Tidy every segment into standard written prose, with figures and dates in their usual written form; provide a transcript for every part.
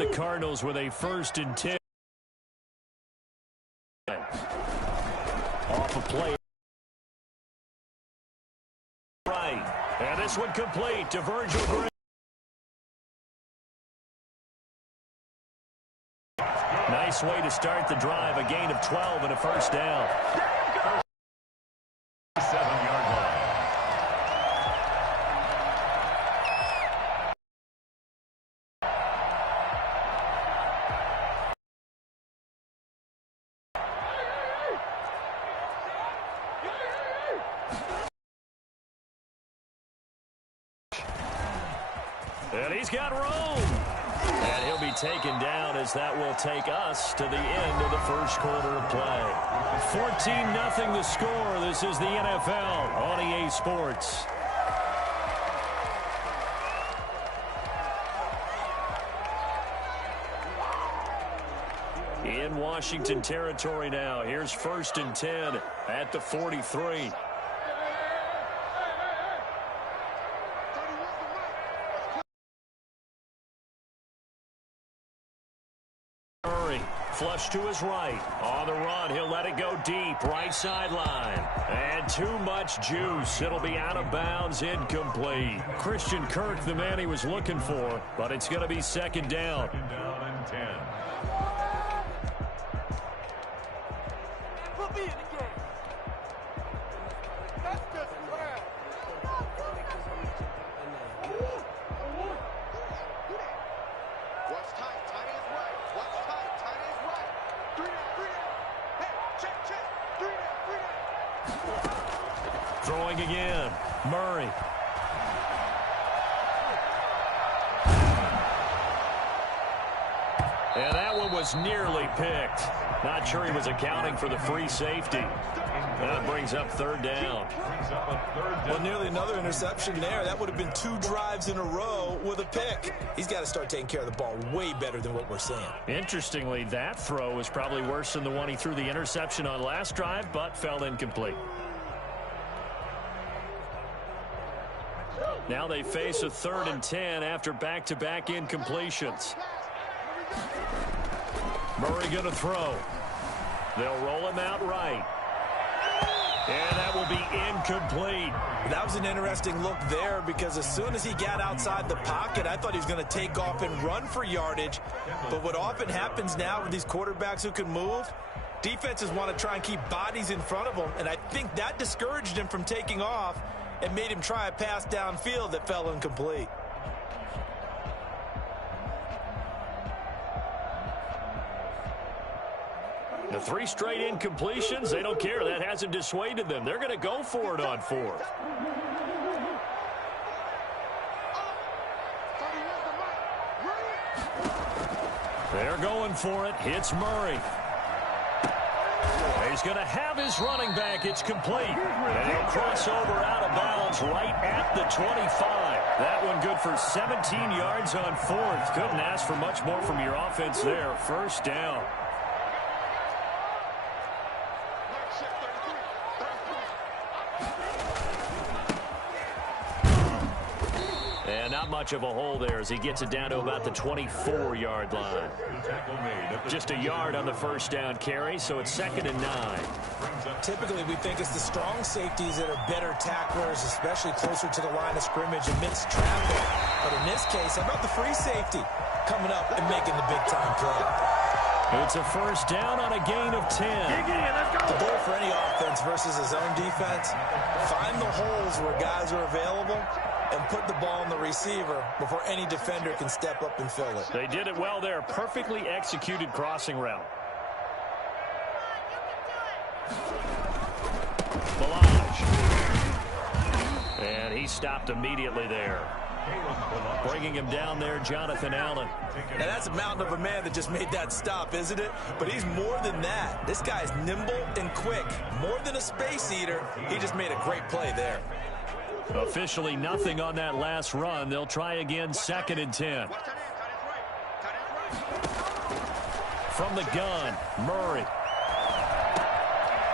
The Cardinals with a 1st and 10. Off a play. Right. And this one complete to Virgil Green. Nice way to start the drive. A gain of 12 and a 1st down. 7-yard line. And he's got room. And he'll be taken down as that will take us to the end of the 1st quarter of play. 14-0 the score. This is the NFL on EA Sports. In Washington territory now. Here's 1st and 10 at the 43. Flush to his right. On the run, he'll let it go deep. Right sideline. And too much juice. It'll be out of bounds, incomplete. Christian Kirk, the man he was looking for, but it's going to be 2nd down. 2nd down and 10. We'll be in the game. That's just crap. Watch tight. Tight is right. Watch tight. Tight is right. 3 down. Hey, check. 3 down. Throwing again. Murray. And that one was nearly picked. Not sure he was accounting for the free safety. That brings up 3rd down. Well, nearly another interception there. That would have been 2 drives in a row with a pick. He's got to start taking care of the ball way better than what we're seeing. Interestingly, that throw was probably worse than the one he threw the interception on last drive, but fell incomplete. Now they face a 3rd and 10 after back-to-back incompletions. Murray going to throw. They'll roll him out right. And that will be incomplete. That was an interesting look there because as soon as he got outside the pocket, I thought he was going to take off and run for yardage. But what often happens now with these quarterbacks who can move, defenses want to try and keep bodies in front of them. And I think that discouraged him from taking off and made him try a pass downfield that fell incomplete. The 3 straight incompletions, they don't care. That hasn't dissuaded them. They're going to go for it on 4th. They're going for it. Hits Murray. He's going to have his running back. It's complete. And he'll cross over out of bounds right at the 25. That one good for 17 yards on 4th. Couldn't ask for much more from your offense there. 1st down. And not much of a hole there as he gets it down to about the 24-yard line. Just a yard on the 1st down carry, so it's 2nd and 9. Typically, we think it's the strong safeties that are better tacklers, especially closer to the line of scrimmage amidst traffic. But in this case, how about the free safety coming up and making the big-time play? It's a 1st down on a gain of 10. The goal for any offense versus his own defense, find the holes where guys are available and put the ball on the receiver before any defender can step up and fill it. They did it well there. Perfectly executed crossing route. Balaj. And he stopped immediately there. Bringing him down there, Jonathan Allen. Now that's a mountain of a man that just made that stop, isn't it? But he's more than that. This guy's nimble and quick. More than a space eater, he just made a great play there. Officially nothing on that last run. They'll try again, 2nd and 10. From the gun, Murray.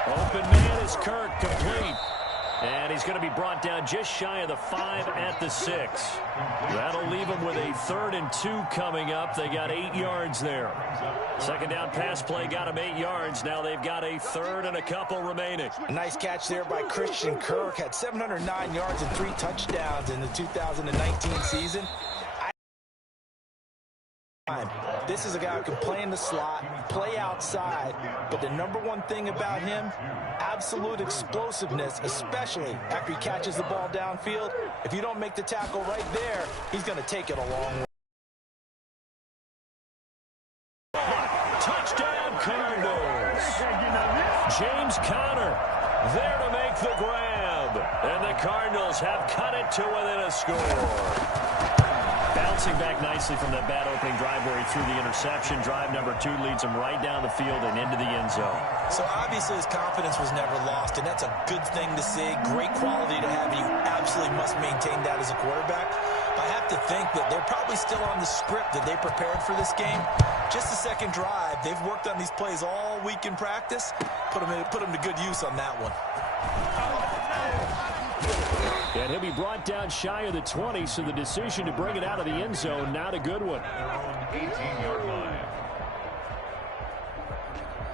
Open man is Kirk, complete. And he's going to be brought down just shy of the 5 at the 6. That'll leave him with a 3rd and 2 coming up. They got 8 yards there. Second down pass play got him 8 yards. Now they've got a 3rd and a couple remaining. A nice catch there by Christian Kirk. Had 709 yards and 3 touchdowns in the 2019 season. This is a guy who can play in the slot, play outside, but the number one thing about him, absolute explosiveness, especially after he catches the ball downfield. If you don't make the tackle right there, he's going to take it a long way. Touchdown, Cardinals. James Conner there to make the grab, and the Cardinals have cut it to within a score. Bouncing back nicely from that bad opening drive where he threw the interception. Drive number 2 leads him right down the field and into the end zone. So obviously his confidence was never lost, and that's a good thing to see. Great quality to have, and you absolutely must maintain that as a quarterback. I have to think that they're probably still on the script that they prepared for this game. Just the second drive. They've worked on these plays all week in practice. Put them to good use on that one. And he'll be brought down shy of the 20, so the decision to bring it out of the end zone, not a good one. 18-yard line.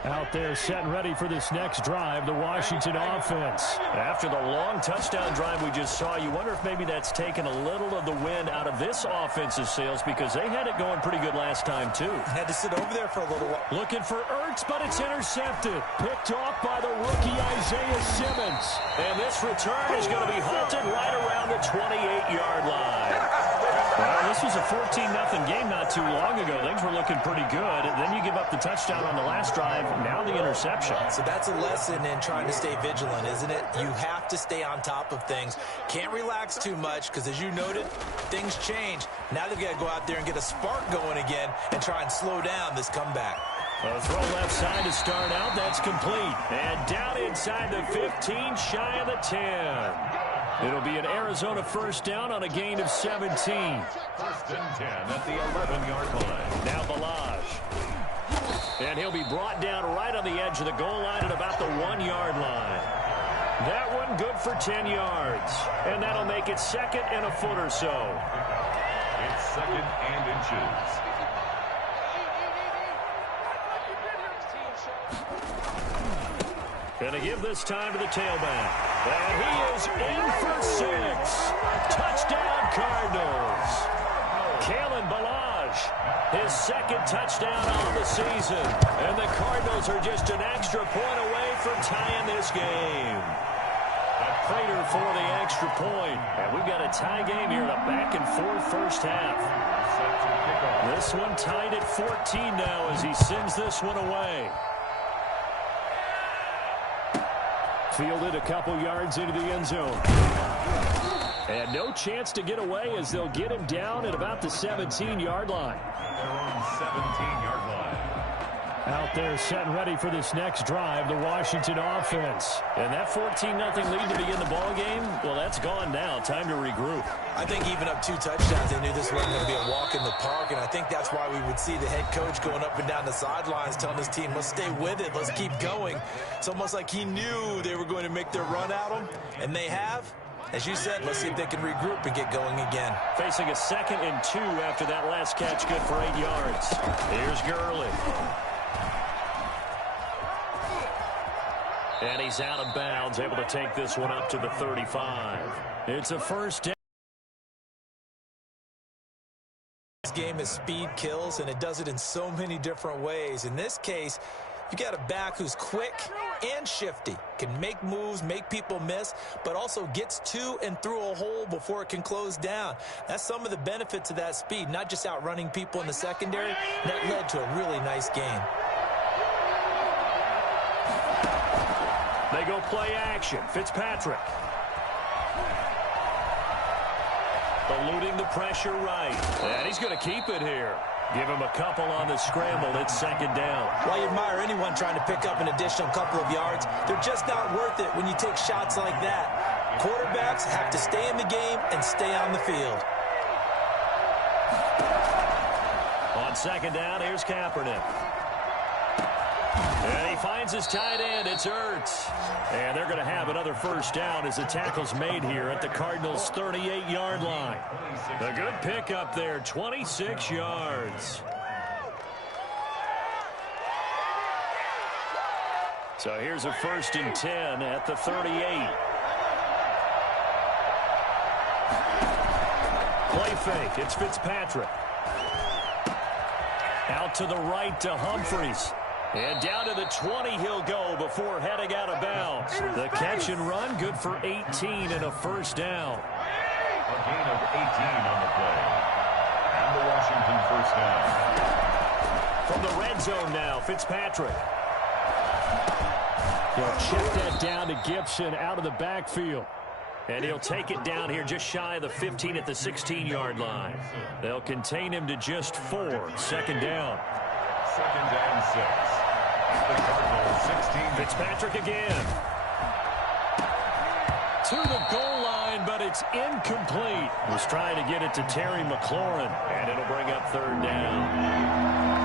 Out there set and ready for this next drive, the Washington offense. After the long touchdown drive we just saw, you wonder if maybe that's taken a little of the wind out of this offensive sails because they had it going pretty good last time, too. Had to sit over there for a little while. Looking for Ertz, but it's intercepted. Picked off by the rookie Isaiah Simmons. And this return is going to be halted right around the 28-yard line. Well, this was a 14-0 game not too long ago. Things were looking pretty good. Then you give up the touchdown on the last drive. Now the interception. So that's a lesson in trying to stay vigilant, isn't it? You have to stay on top of things. Can't relax too much because, as you noted, things change. Now they've got to go out there and get a spark going again and try and slow down this comeback. A throw left side to start out. That's complete. And down inside the 15, shy of the 10. It'll be an Arizona first down on a gain of 17. First and 10 at the 11-yard line. Now Balaj. And he'll be brought down right on the edge of the goal line at about the 1-yard line. That one good for 10 yards. And that'll make it 2nd and a foot or so. It's 2nd and inches. Going to give this time to the tailback. And he is in for 6. Touchdown, Cardinals. Kalen Balaj, his 2nd touchdown on the season. And the Cardinals are just an extra point away from tying this game. A Prater for the extra point. And we've got a tie game here in a back-and-forth first half. This one tied at 14 now as he sends this one away. Fielded a couple yards into the end zone. And no chance to get away as they'll get him down at about the 17-yard line. They're on 17-yard line. Out there set and ready for this next drive, the Washington offense. And that 14-0 lead to begin the ball game, well, that's gone now. Time to regroup. I think even up 2 touchdowns, they knew this wasn't going to be a walk in the park, and I think that's why we would see the head coach going up and down the sidelines telling his team, let's stay with it, let's keep going. It's almost like he knew they were going to make their run at him, and they have. As you said, let's see if they can regroup and get going again. Facing a 2nd and 2 after that last catch, good for 8 yards. Here's Gurley. And he's out of bounds, able to take this one up to the 35. It's a first down. This game is speed kills, and it does it in so many different ways. In this case, you got a back who's quick and shifty, can make moves, make people miss, but also gets to and through a hole before it can close down. That's some of the benefits of that speed, not just outrunning people in the secondary. That led to a really nice game. They go play action. Fitzpatrick. Eluding the pressure right. And he's going to keep it here. Give him a couple on the scramble. It's 2nd down. While you admire anyone trying to pick up an additional couple of yards, they're just not worth it when you take shots like that. Quarterbacks have to stay in the game and stay on the field. On 2nd down, here's Kaepernick. And he finds his tight end. It's Ertz. And they're going to have another first down as the tackle's made here at the Cardinals' 38-yard line. A good pickup there, 26 yards. So here's a 1st and 10 at the 38. Play fake. It's Fitzpatrick. Out to the right to Humphries. And down to the 20 he'll go before heading out of bounds. The catch and run good for 18 and a first down. A gain of 18 on the play. And the Washington first down. From the red zone now, Fitzpatrick. He'll check that down to Gibson out of the backfield. And he'll take it down here just shy of the 15 at the 16-yard line. They'll contain him to just 4. 2nd down. 2nd and 6. The Cardinals 16. Fitzpatrick again. To the goal line, but it's incomplete. Was trying to get it to Terry McLaurin, and it'll bring up 3rd down.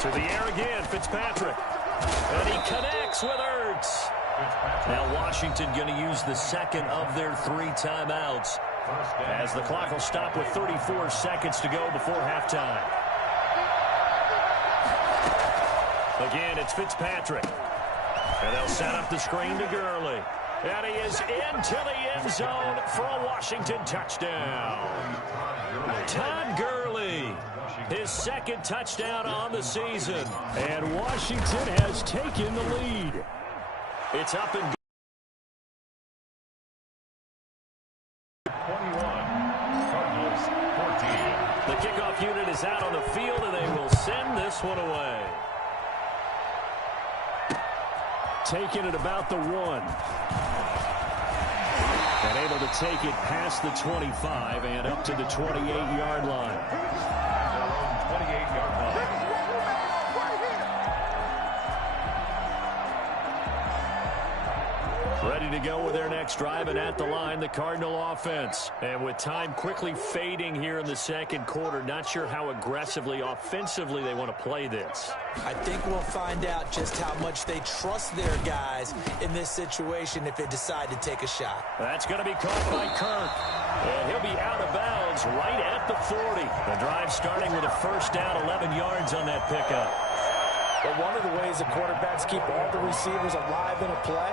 To the air again, Fitzpatrick. And he connects with Ertz. Now Washington going to use the 2nd of their 3 timeouts as the clock will stop with 34 seconds to go before halftime. Again, it's Fitzpatrick. And they'll set up the screen to Gurley. And he is into the end zone for a Washington touchdown. Todd Gurley. His 2nd touchdown on the season. And Washington has taken the lead. It's up and 21. Cardinals 14. the kickoff unit is out on the field, and they will send this one away. Taking it about the 1. And able to take it past the 25 and up to the 28-yard line. 28-yard line. Ready to go with their next drive, and at the line, the Cardinal offense. And with time quickly fading here in the 2nd quarter, not sure how aggressively, offensively they want to play this. I think we'll find out just how much they trust their guys in this situation if they decide to take a shot. That's going to be caught by Kirk. And he'll be out of bounds right at the 40. The drive starting with a first down, 11 yards on that pickup. But one of the ways the quarterbacks keep all the receivers alive in a play,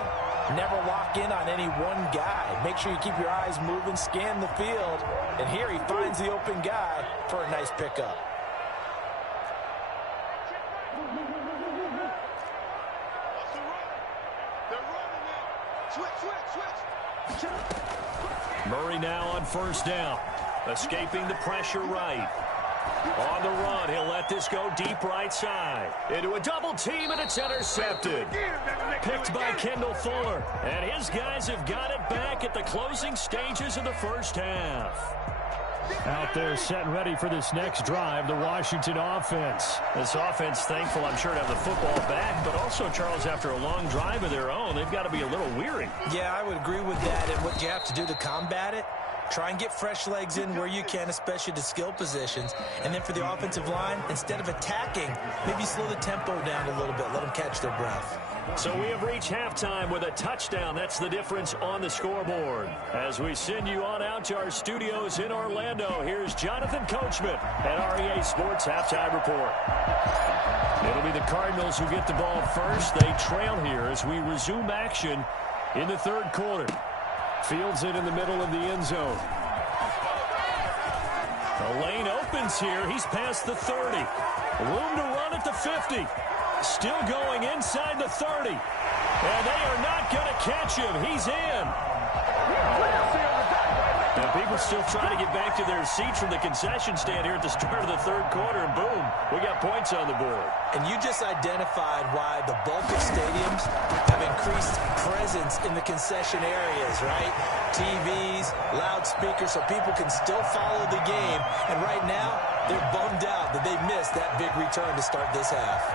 never lock in on any one guy. Make sure you keep your eyes moving, scan the field. And here he finds the open guy for a nice pickup. Murray now on first down. Escaping the pressure right. On the run, he'll let this go deep right side. Into a double team, and it's intercepted. Picked by Kendall Fuller. And his guys have got it back at the closing stages of the first half. Out there set and ready for this next drive, the Washington offense. This offense, thankful, I'm sure, to have the football back, but also, Charles, after a long drive of their own, they've got to be a little weary. Yeah, I would agree with that. And what you have to do to combat it, try and get fresh legs in where you can, especially to skill positions. And then for the offensive line, instead of attacking, maybe slow the tempo down a little bit. Let them catch their breath. So we have reached halftime with a touchdown. That's the difference on the scoreboard. As we send you on out to our studios in Orlando, here's Jonathan Coachman at REA Sports Halftime Report. It'll be the Cardinals who get the ball first. They trail here as we resume action in the 3rd quarter. Fields it in the middle of the end zone. The lane opens here. He's past the 30. Room to run at the 50. Still going inside the 30. And they are not going to catch him. He's in. And people still trying to get back to their seats from the concession stand here at the start of the 3rd quarter. And boom, we got points on the board. And you just identified why the bulk of stadiums have increased presence in the concession areas, right? TVs, loudspeakers, so people can still follow the game. And right now, they're bummed out that they missed that big return to start this half.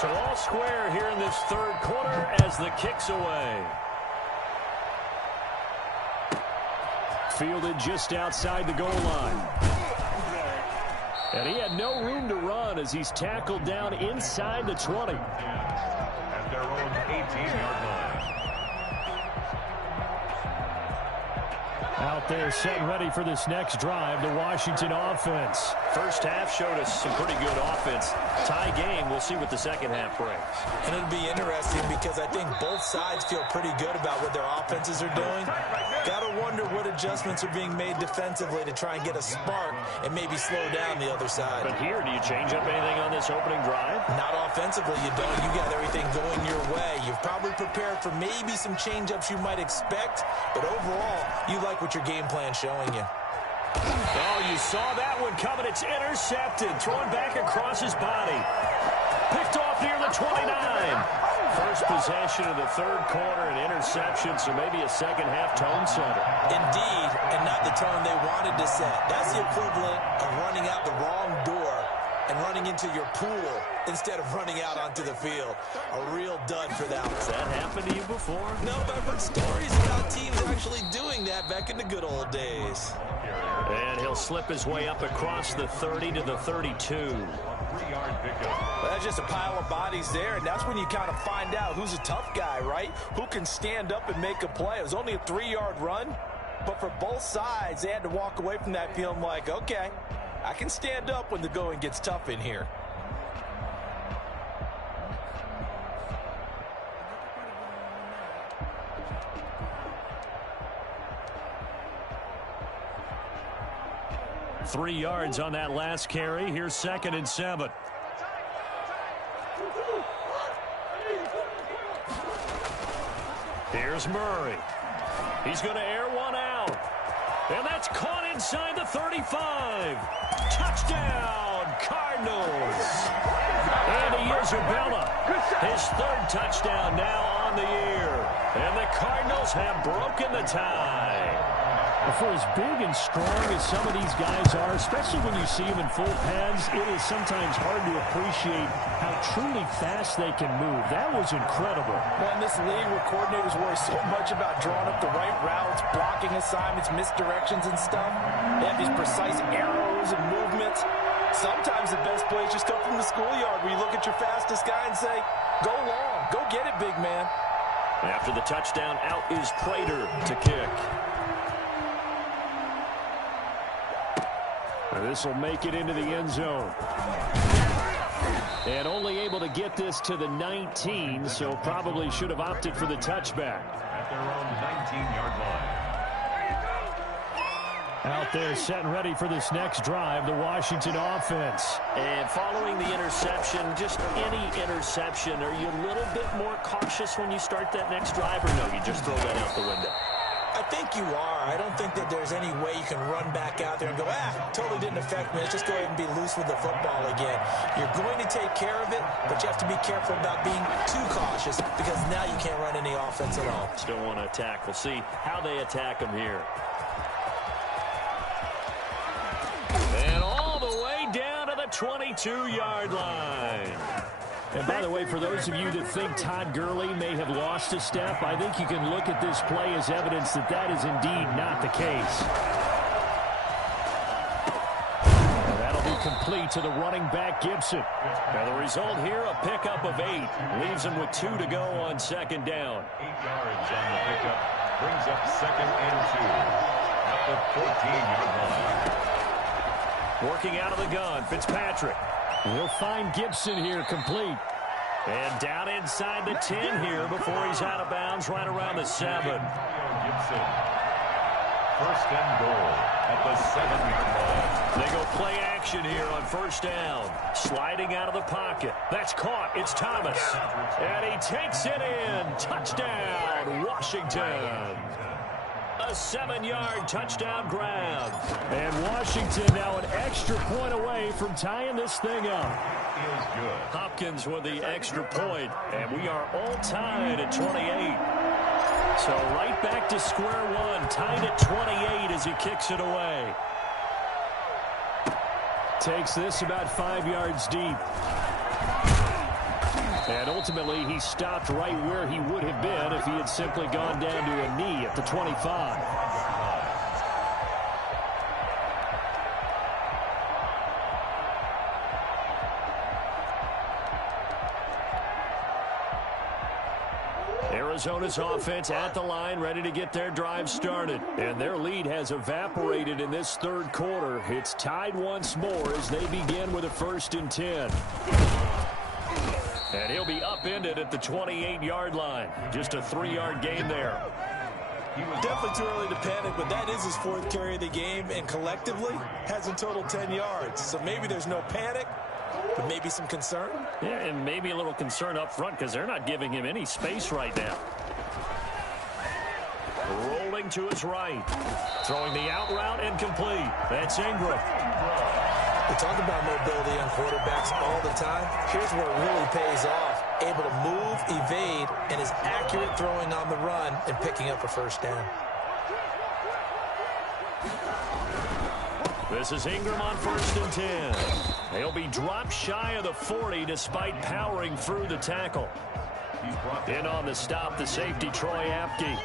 So all square here in this third quarter as the kick's away. Fielded just outside the goal line. And he had no room to run as he's tackled down inside the 20. At their own 18-yard line. Out there set and ready for this next drive, the Washington offense. First half showed us some pretty good offense. Tie game, we'll see what the second half brings. And it'll be interesting because I think both sides feel pretty good about what their offenses are doing. Got to wonder what adjustments are being made defensively to try and get a spark and maybe slow down the other side. But here, do you change up anything on this opening drive? Not offensively, you don't. You got everything going your way. You've probably prepared for maybe some change-ups you might expect, but overall, you like what your game plan's showing you. Oh, you saw that one coming. It's intercepted. Thrown back across his body. Picked off near the 29. First possession of the third quarter, an interception, so maybe a second-half tone setter. Indeed, and not the tone they wanted to set. That's the equivalent of running out the wrong door and running into your pool instead of running out onto the field. A real dud for that one. Has that happened to you before? No, but I've heard stories about teams actually doing that back in the good old days. And he'll slip his way up across the 30 to the 32. 3-yard pickup. Well, that's just a pile of bodies there, and that's when you kind of find out who's a tough guy, right? Who can stand up and make a play. It was only a 3-yard run, but for both sides, they had to walk away from that feeling like, okay, I can stand up when the going gets tough in here. Three yards on that last carry. Here's 2nd and 7. Here's Murray. He's going to air one out. And that's caught inside the 35. Touchdown, Cardinals. And Isabella, his third touchdown now on the year. And the Cardinals have broken the tie. For as big and strong as some of these guys are, especially when you see them in full pads, it is sometimes hard to appreciate how truly fast they can move. That was incredible. Well, in this league where coordinators worry so much about drawing up the right routes, blocking assignments, misdirections and stuff, they have these precise arrows and movements. Sometimes the best plays just come from the schoolyard where you look at your fastest guy and say, go long, go get it, big man. After the touchdown, out is Prater to kick. This will make it into the end zone. And only able to get this to the 19, so probably should have opted for the touchback. At their own 19-yard line. Out there set and ready for this next drive, the Washington offense. And following the interception, just any interception, are you a little bit more cautious when you start that next drive, or no, you just throw that out the window? I think you are. I don't think that there's any way you can run back out there and go, totally didn't affect me. Let's just go ahead and be loose with the football again. You're going to take care of it, but you have to be careful about being too cautious because now you can't run any offense at all. Still want to attack. We'll see how they attack him here. And all the way down to the 22-yard line. And by the way, for those of you that think Todd Gurley may have lost a step, I think you can look at this play as evidence that that is indeed not the case. And that'll be complete to the running back, Gibson. And the result here, a pickup of 8. Leaves him with 2 to go on 2nd down. 8 yards on the pickup. Brings up 2nd and 2. At the 14-yard line. Working out of the gun, Fitzpatrick. He'll find Gibson here complete. And down inside the 10 here before he's out of bounds right around the 7. Gibson. 1st and goal at the 7-yard line. They go play action here on 1st down. Sliding out of the pocket. That's caught. It's Thomas. And he takes it in. Touchdown, Washington. A 7-yard touchdown grab. And Washington now an extra point away from tying this thing up. Feels good. Hopkins with the extra point, and we are all tied at 28. So right back to square one, tied at 28 as he kicks it away. Takes this about 5 yards deep. And ultimately, he stopped right where he would have been if he had simply gone down to a knee at the 25. Arizona's offense at the line, ready to get their drive started. And their lead has evaporated in this third quarter. It's tied once more as they begin with a 1st and 10. And he'll be upended at the 28-yard line. Just a 3-yard gain there. Definitely too early to panic, but that is his 4th carry of the game, and collectively has in total 10 yards. So maybe there's no panic, but maybe some concern. Yeah, and maybe a little concern up front because they're not giving him any space right now. Rolling to his right. Throwing the out route incomplete. That's Ingram. We talk about mobility on quarterbacks all the time. Here's where it really pays off. Able to move, evade, and is accurate throwing on the run and picking up a 1st down. This is Ingram on 1st and 10. He'll be dropped shy of the 40 despite powering through the tackle. In on the stop, the safety, Troy Apke.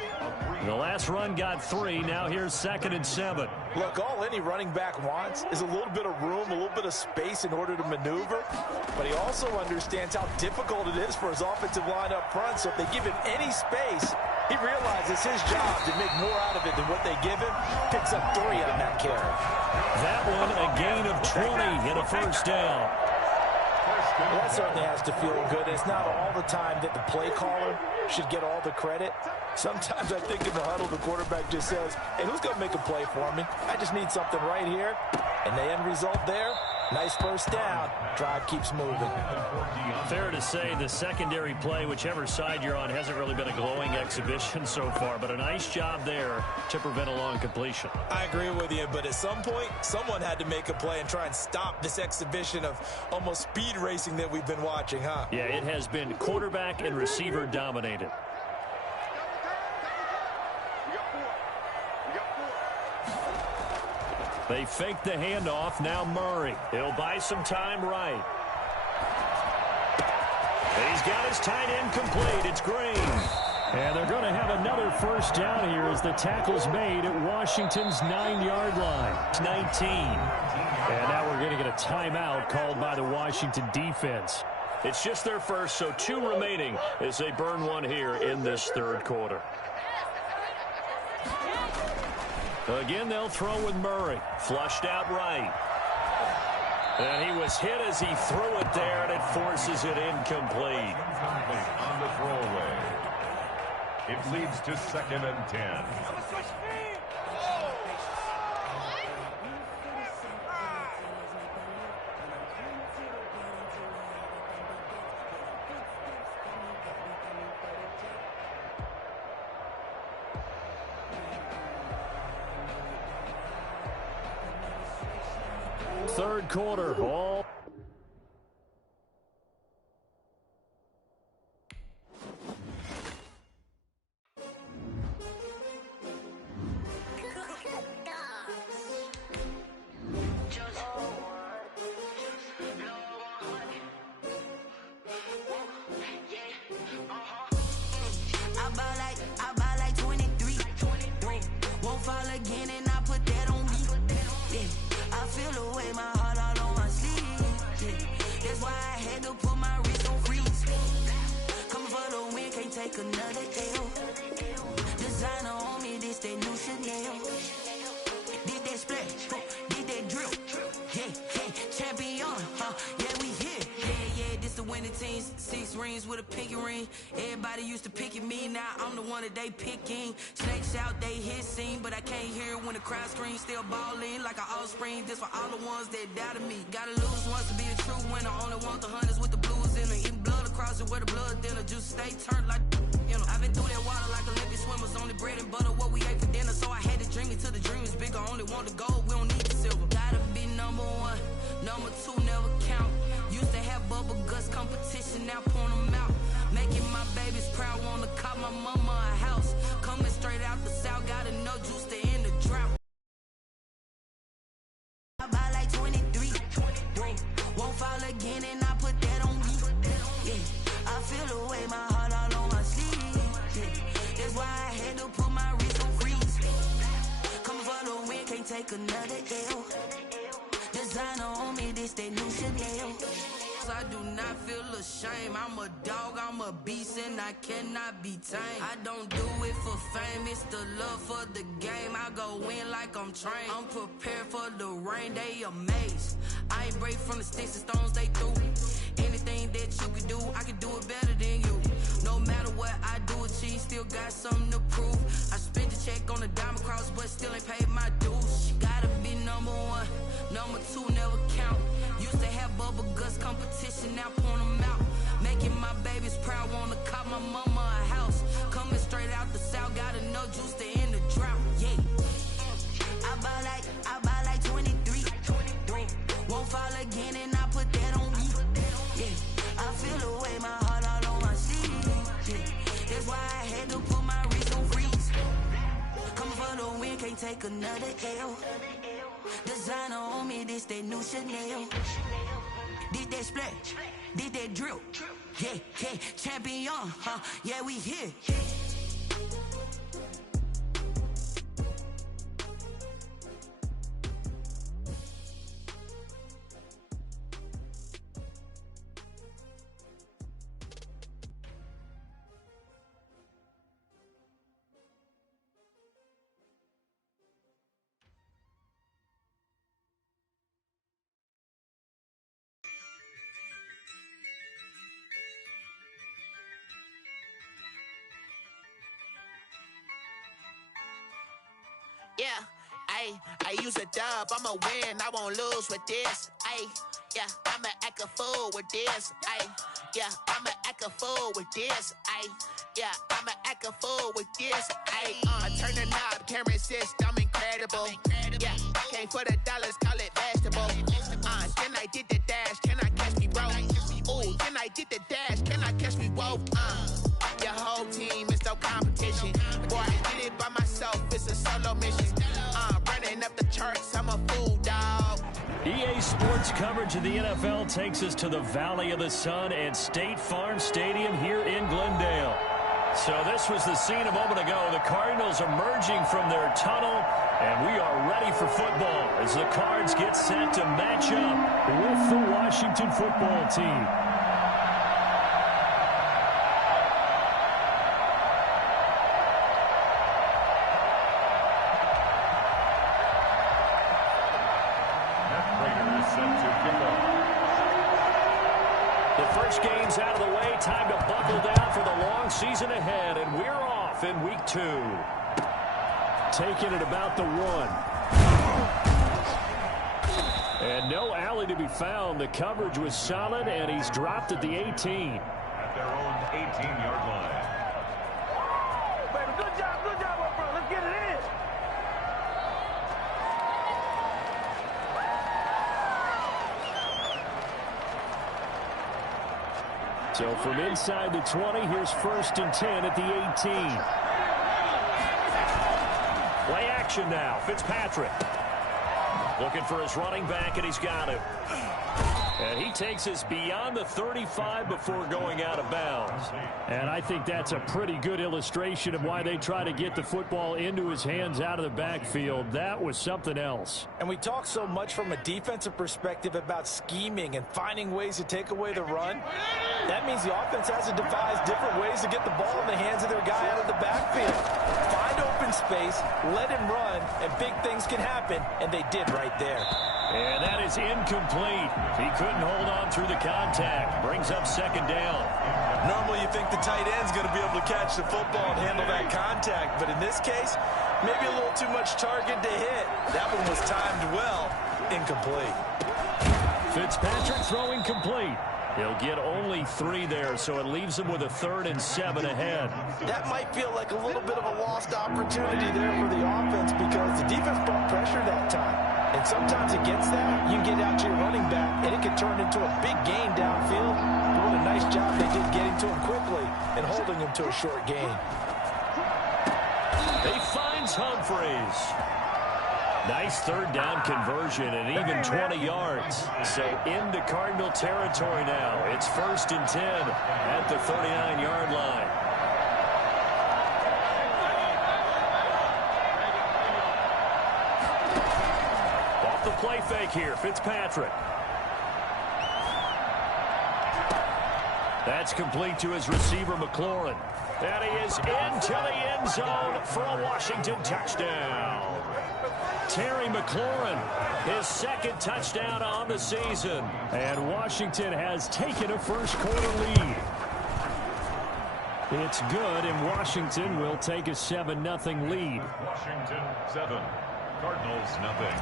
The last run got 3. Now here's 2nd and 7. Look, all any running back wants is a little bit of room, a little bit of space in order to maneuver. But he also understands how difficult it is for his offensive line up front. So if they give him any space, he realizes his job to make more out of it than what they give him. Picks up 3 on that carry. That one a gain of 20 and a 1st down. Well, that certainly has to feel good. It's not all the time that the play caller should get all the credit. Sometimes I think in the huddle, the quarterback just says, hey, who's going to make a play for me? I just need something right here. And the end result there, nice 1st down. Drive keeps moving. Fair to say the secondary play, whichever side you're on, hasn't really been a glowing exhibition so far. But a nice job there to prevent a long completion. I agree with you, but at some point, someone had to make a play and try and stop this exhibition of almost speed racing that we've been watching, huh? Yeah, it has been quarterback and receiver dominated. They fake the handoff. Now Murray. He'll buy some time right. He's got his tight end complete. It's Green. And they're going to have another 1st down here as the tackle's made at Washington's 9-yard line. It's 19. And now we're going to get a timeout called by the Washington defense. It's just their 1st, so 2 remaining as they burn one here in this 3rd quarter. Again, they'll throw with Murray. Flushed out right. And he was hit as he threw it there, and it forces it incomplete. On the throwaway. It leads to 2nd and 10. Third quarter, ball. I buy like 23. Won't fall again and I put that on me. Yeah. I feel away my heart all on my sleeve. Yeah. That's why I had to put my wrist on freeze. Coming for the win, can't take another L. Designer on me, this that new Chanel. Did that splash, did that drill. Yeah, champion, yeah, we here. Yeah, this the winning teams. 6 rings with a pinky ring. Everybody used to pick at me, now I'm the one that they picking. Snakes out, they hit scene, but I can't hear it when the crowd screams. Still balling like an offspring. This for all the ones that doubted me. Gotta lose once to be a true winner. Only want the hunters with the blues in it. Eating blood across it where the blood dinner. Juice stay turned like, you know. I've been through that water like Olympic swimmers. Only bread and butter, what we ate for dinner. So I had to dream it till the dream is bigger. Only want the gold, we don't need the silver. Gotta be number 1, number 2 never count. Used to have bubble guts competition, now point them out. Making my babies proud, wanna cop my mama a house. Coming straight out the south, got enough juice to end the drought. I buy like 23. Won't fall again and I put that on me. Yeah, I take another L. Designer on me, this that new Chanel. I do not feel ashamed. I'm a dog, I'm a beast, and I cannot be tamed. I don't do it for fame, it's the love for the game. I go in like I'm trained. I'm prepared for the rain, they amazed. I ain't brave from the sticks and stones they threw. Anything that you can do, I can do it better than you. No matter what I do, achieve, still got something to prove. I spent the check on the diamond cross, but still ain't paid my dues. Gotta be number one, number two never count. Used to have bubble guts competition, now point them out. Making my babies proud, wanna cop my mama a house. Coming straight out the south, got enough juice to end the drought. Yeah, I buy like 23. Won't fall again, and I put that on me. Yeah, I feel the way, my heart all on my sleeve. Yeah, that's why I had to put my wrist on freeze. Coming for the win, can't take another L. Designer on me, this that new Chanel. Did that splash, did that drill. Yeah, champion, huh? Yeah, we here. Yeah, I use a dub, I'ma win, I won't lose with this. Yeah, I'ma act a fool with this. Yeah, I'ma act a fool with this. Yeah, I'ma act a fool with this. I turn the knob, can't resist, I'm incredible. Yeah, came for the dollars, call it vegetable. Then I did the dash, can I catch me, bro? Ooh, then I did the dash, can I catch me, whoa? Your whole team is no competition. Boy, I did it by myself, it's a solo mission. Running up the charts, I'm a fool, dog. EA Sports coverage of the NFL takes us to the Valley of the Sun and State Farm Stadium here in Glendale. So this was the scene a moment ago. The Cardinals emerging from their tunnel, and we are ready for football as the Cards get set to match up with the Washington football team. First game's out of the way. Time to buckle down for the long season ahead, and we're off in week 2. Taking it about the 1. And no alley to be found. The coverage was solid, and he's dropped at the 18. At their own 18-yard line. Oh, baby, good job up front. Let's get it in. So from inside the 20, here's 1st and 10 at the 18. Play action now. Fitzpatrick looking for his running back, and he's got it. And he takes us beyond the 35 before going out of bounds. And I think that's a pretty good illustration of why they try to get the football into his hands out of the backfield. That was something else. And we talk so much from a defensive perspective about scheming and finding ways to take away the run. That means the offense has to devise different ways to get the ball in the hands of their guy out of the backfield. Find open space, let him run, and big things can happen, and they did right there. And that is incomplete. He couldn't hold on through the contact. Brings up 2nd down. Normally you think the tight end's going to be able to catch the football and handle that contact, but in this case, maybe a little too much target to hit. That one was timed well. Incomplete. Fitzpatrick throwing complete. He'll get only 3 there, so it leaves him with a 3rd and 7 ahead. That might feel like a little bit of a lost opportunity there for the offense because the defense brought pressure that time. And sometimes against that, you can get out to your running back, and it can turn into a big gain downfield. But what a nice job they did getting to him quickly and holding him to a short gain. He finds Humphreys. Nice 3rd down conversion and even 20 yards. So into Cardinal territory now. It's 1st and 10 at the 39-yard line. fake here. Fitzpatrick. That's complete to his receiver, McLaurin. And he is into the end zone for a Washington touchdown. Terry McLaurin, his second touchdown on the season. And Washington has taken a first-quarter lead. It's good, and Washington will take a 7-0 lead. Washington 7, Cardinals nothing.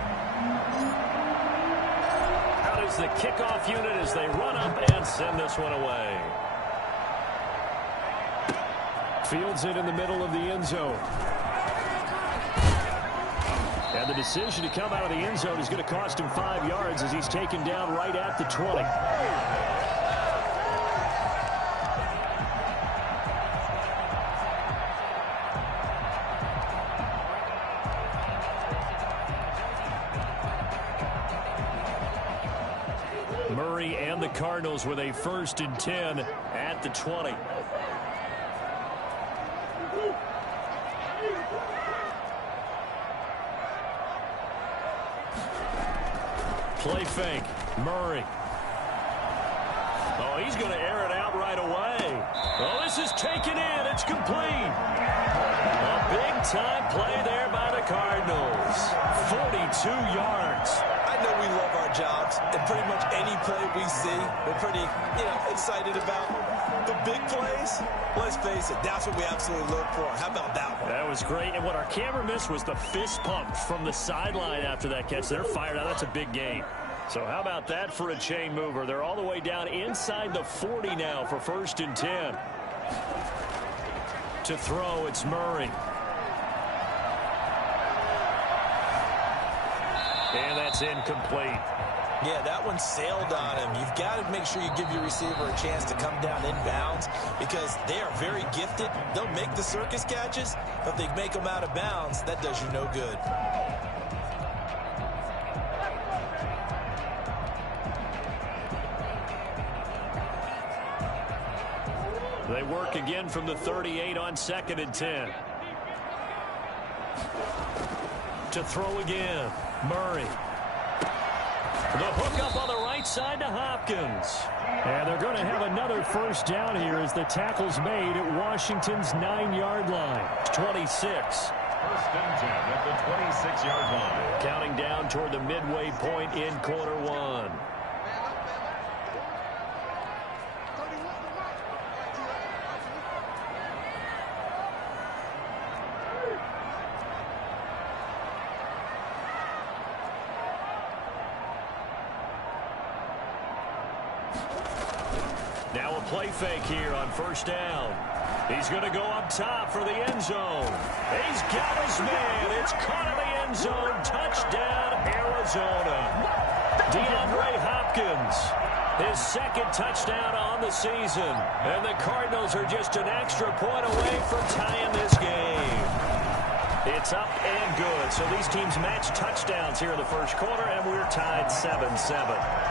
Out is the kickoff unit as they run up and send this one away. Fields it in the middle of the end zone. And the decision to come out of the end zone is going to cost him 5 yards as he's taken down right at the 20. Murray and the Cardinals with a 1st and 10 at the 20. Play fake. Murray. Oh, he's going to air it out right away. Oh, this is taken in. It's complete. A big-time play there by the Cardinals. 42 yards. I know we love our jobs, and pretty much any play we see, we're pretty, excited about. The big plays, let's face it, that's what we absolutely look for. How about that one? That was great, and what our camera missed was the fist pump from the sideline after that catch. They're fired out. That's a big gain. So how about that for a chain mover? They're all the way down inside the 40 now for 1st and 10. To throw, it's Murray. And that's incomplete. Yeah, that one sailed on him. You've got to make sure you give your receiver a chance to come down inbounds because they are very gifted. They'll make the circus catches, but if they make them out of bounds, that does you no good. They work again from the 38 on 2nd and 10. To throw again. Murray. The hook up on the right side to Hopkins. And they're going to have another 1st down here as the tackle's made at Washington's 9-yard line. 26. 1st and 10 at the 26-yard line. Counting down toward the midway point in quarter 1. Now a play fake here on 1st down. He's going to go up top for the end zone. He's got his man. It's caught in the end zone. Touchdown, Arizona. DeAndre Hopkins, his 2nd touchdown on the season. And the Cardinals are just an extra point away from tying this game. It's up and good. So these teams match touchdowns here in the 1st quarter, and we're tied 7-7.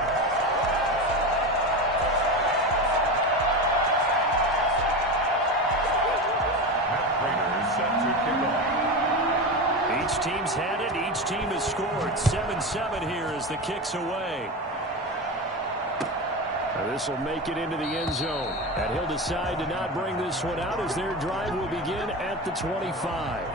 Each team's had it. Each team has scored. 7-7 here as the kick's away. This will make it into the end zone. And he'll decide to not bring this one out as their drive will begin at the 25.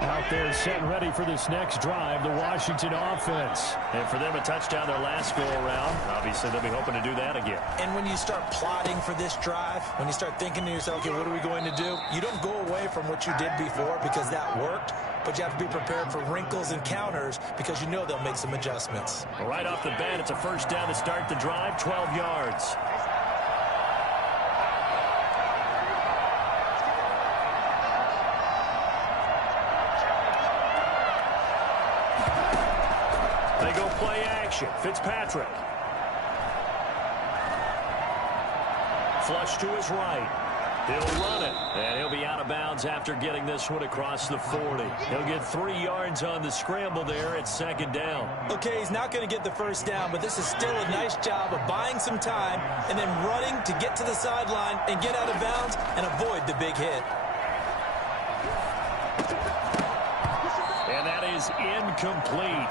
Out there set and ready for this next drive, the Washington offense. And for them a touchdown their last go-around. Obviously, they'll be hoping to do that again. And when you start plotting for this drive, when you start thinking to yourself, okay, what are we going to do? You don't go away from what you did before because that worked, but you have to be prepared for wrinkles and counters because you know they'll make some adjustments. Right off the bat, it's a 1st down to start the drive, 12 yards. They go play action. Fitzpatrick. Flush to his right. He'll run it, and he'll be out of bounds after getting this one across the 40. He'll get 3 yards on the scramble there at second down. Okay, he's not going to get the first down, but this is still a nice job of buying some time and then running to get to the sideline and get out of bounds and avoid the big hit. And that is incomplete.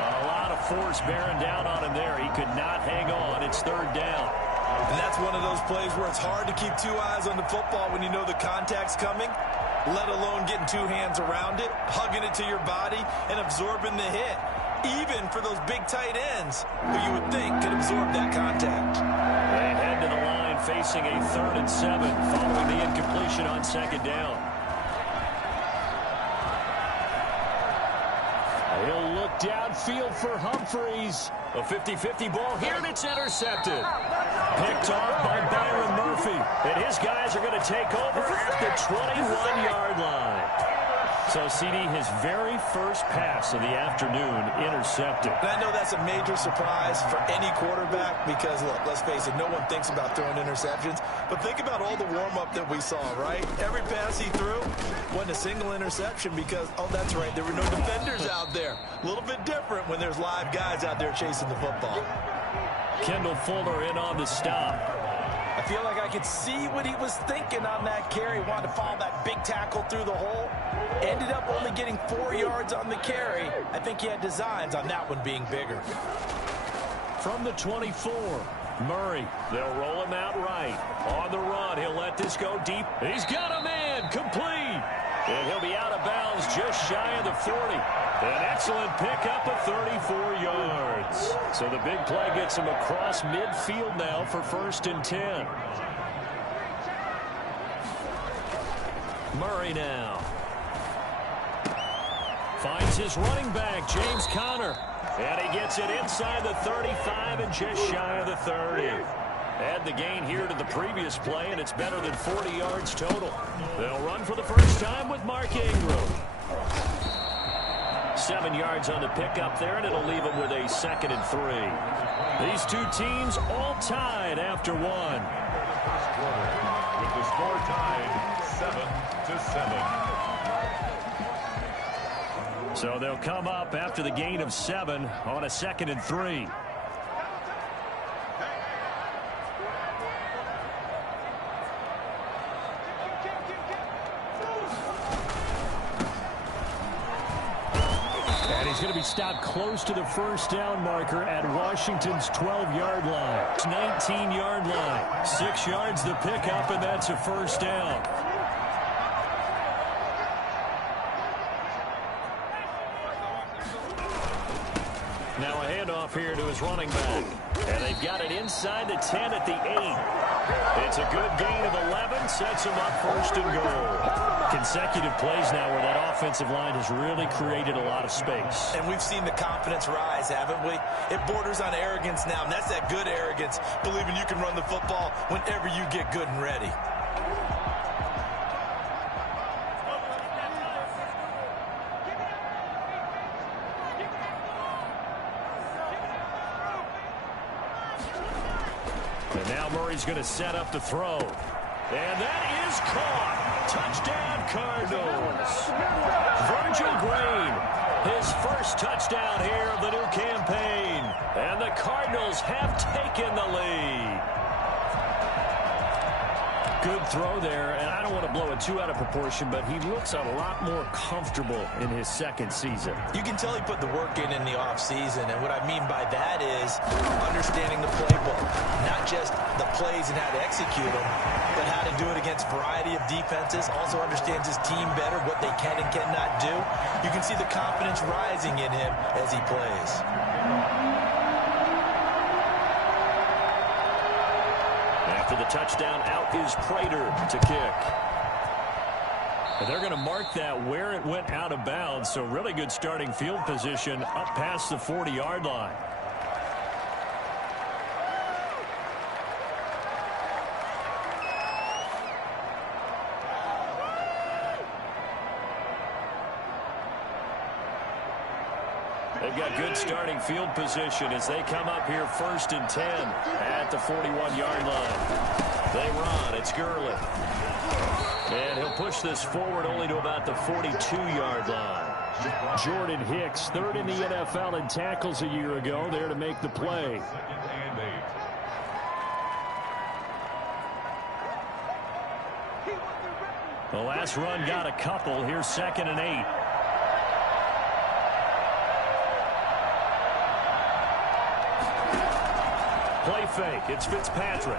A lot of force bearing down on him there. He could not hang on. It's third down. And that's one of those plays where it's hard to keep 2 eyes on the football when you know the contact's coming, let alone getting 2 hands around it, hugging it to your body, and absorbing the hit, even for those big tight ends who you would think could absorb that contact. They head to the line facing a 3rd and 7 following the incompletion on second down. He'll look downfield for Humphreys. A 50-50 ball here, and it's intercepted. Picked off by Byron Murphy. And his guys are going to take over at the 21-yard line. So, CD, his very first pass of the afternoon intercepted. And I know that's a major surprise for any quarterback because, look, let's face it, no one thinks about throwing interceptions. But think about all the warm-up that we saw, right? Every pass he threw wasn't a single interception because, oh, that's right, there were no defenders out there. A little bit different when there's live guys out there chasing the football. Kendall Fuller in on the stop. I feel like I could see what he was thinking on that carry. Wanted to follow that big tackle through the hole. Ended up only getting 4 yards on the carry. I think he had designs on that one being bigger. From the 24, Murray. They'll roll him out right. On the run, he'll let this go deep. He's got a man, complete. And he'll be out of bounds just shy of the 40. An excellent pickup of 34 yards. So the big play gets him across midfield now for 1st and 10. Murray now. Finds his running back, James Conner. And he gets it inside the 35 and just shy of the 30. Add the gain here to the previous play, and it's better than 40 yards total. They'll run for the first time with Mark Ingram. 7 yards on the pickup there, and it'll leave them with a 2nd and 3. These two teams all tied after one. First quarter, with the score tied 7-7. So they'll come up after the gain of 7 on a 2nd and 3. He's going to be stopped close to the first down marker at Washington's 12-yard line. 19-yard line. 6 yards the pickup, and that's a first down. Now a handoff here to his running back. And they've got it inside the 10 at the 8. It's a good gain of 11. Sets him up 1st and goal. Consecutive plays now where that offensive line has really created a lot of space. And we've seen the confidence rise, haven't we? It borders on arrogance now, and that's that good arrogance, believing you can run the football whenever you get good and ready. And now Murray's going to set up the throw. And that is caught. Touchdown, Cardinals. Virgil Green, his first touchdown here of the new campaign. And the Cardinals have taken the lead. Good throw there, and I don't want to blow it too out of proportion, but he looks a lot more comfortable in his 2nd season. You can tell he put the work in the offseason, and what I mean by that is understanding the playbook, not just the plays and how to execute them, but how to do it against a variety of defenses, also understands his team better, what they can and cannot do. You can see the confidence rising in him as he plays. After the touchdown, out is Prater to kick. And they're going to mark that where it went out of bounds, so really good starting field position up past the 40-yard line. They've got good starting field position as they come up here 1st and 10 at the 41-yard line. They run. It's Gurley. And he'll push this forward only to about the 42-yard line. Jordan Hicks, third in the NFL in tackles a year ago, there to make the play. The last run got a couple. Here's 2nd and 8. Play fake. It's Fitzpatrick.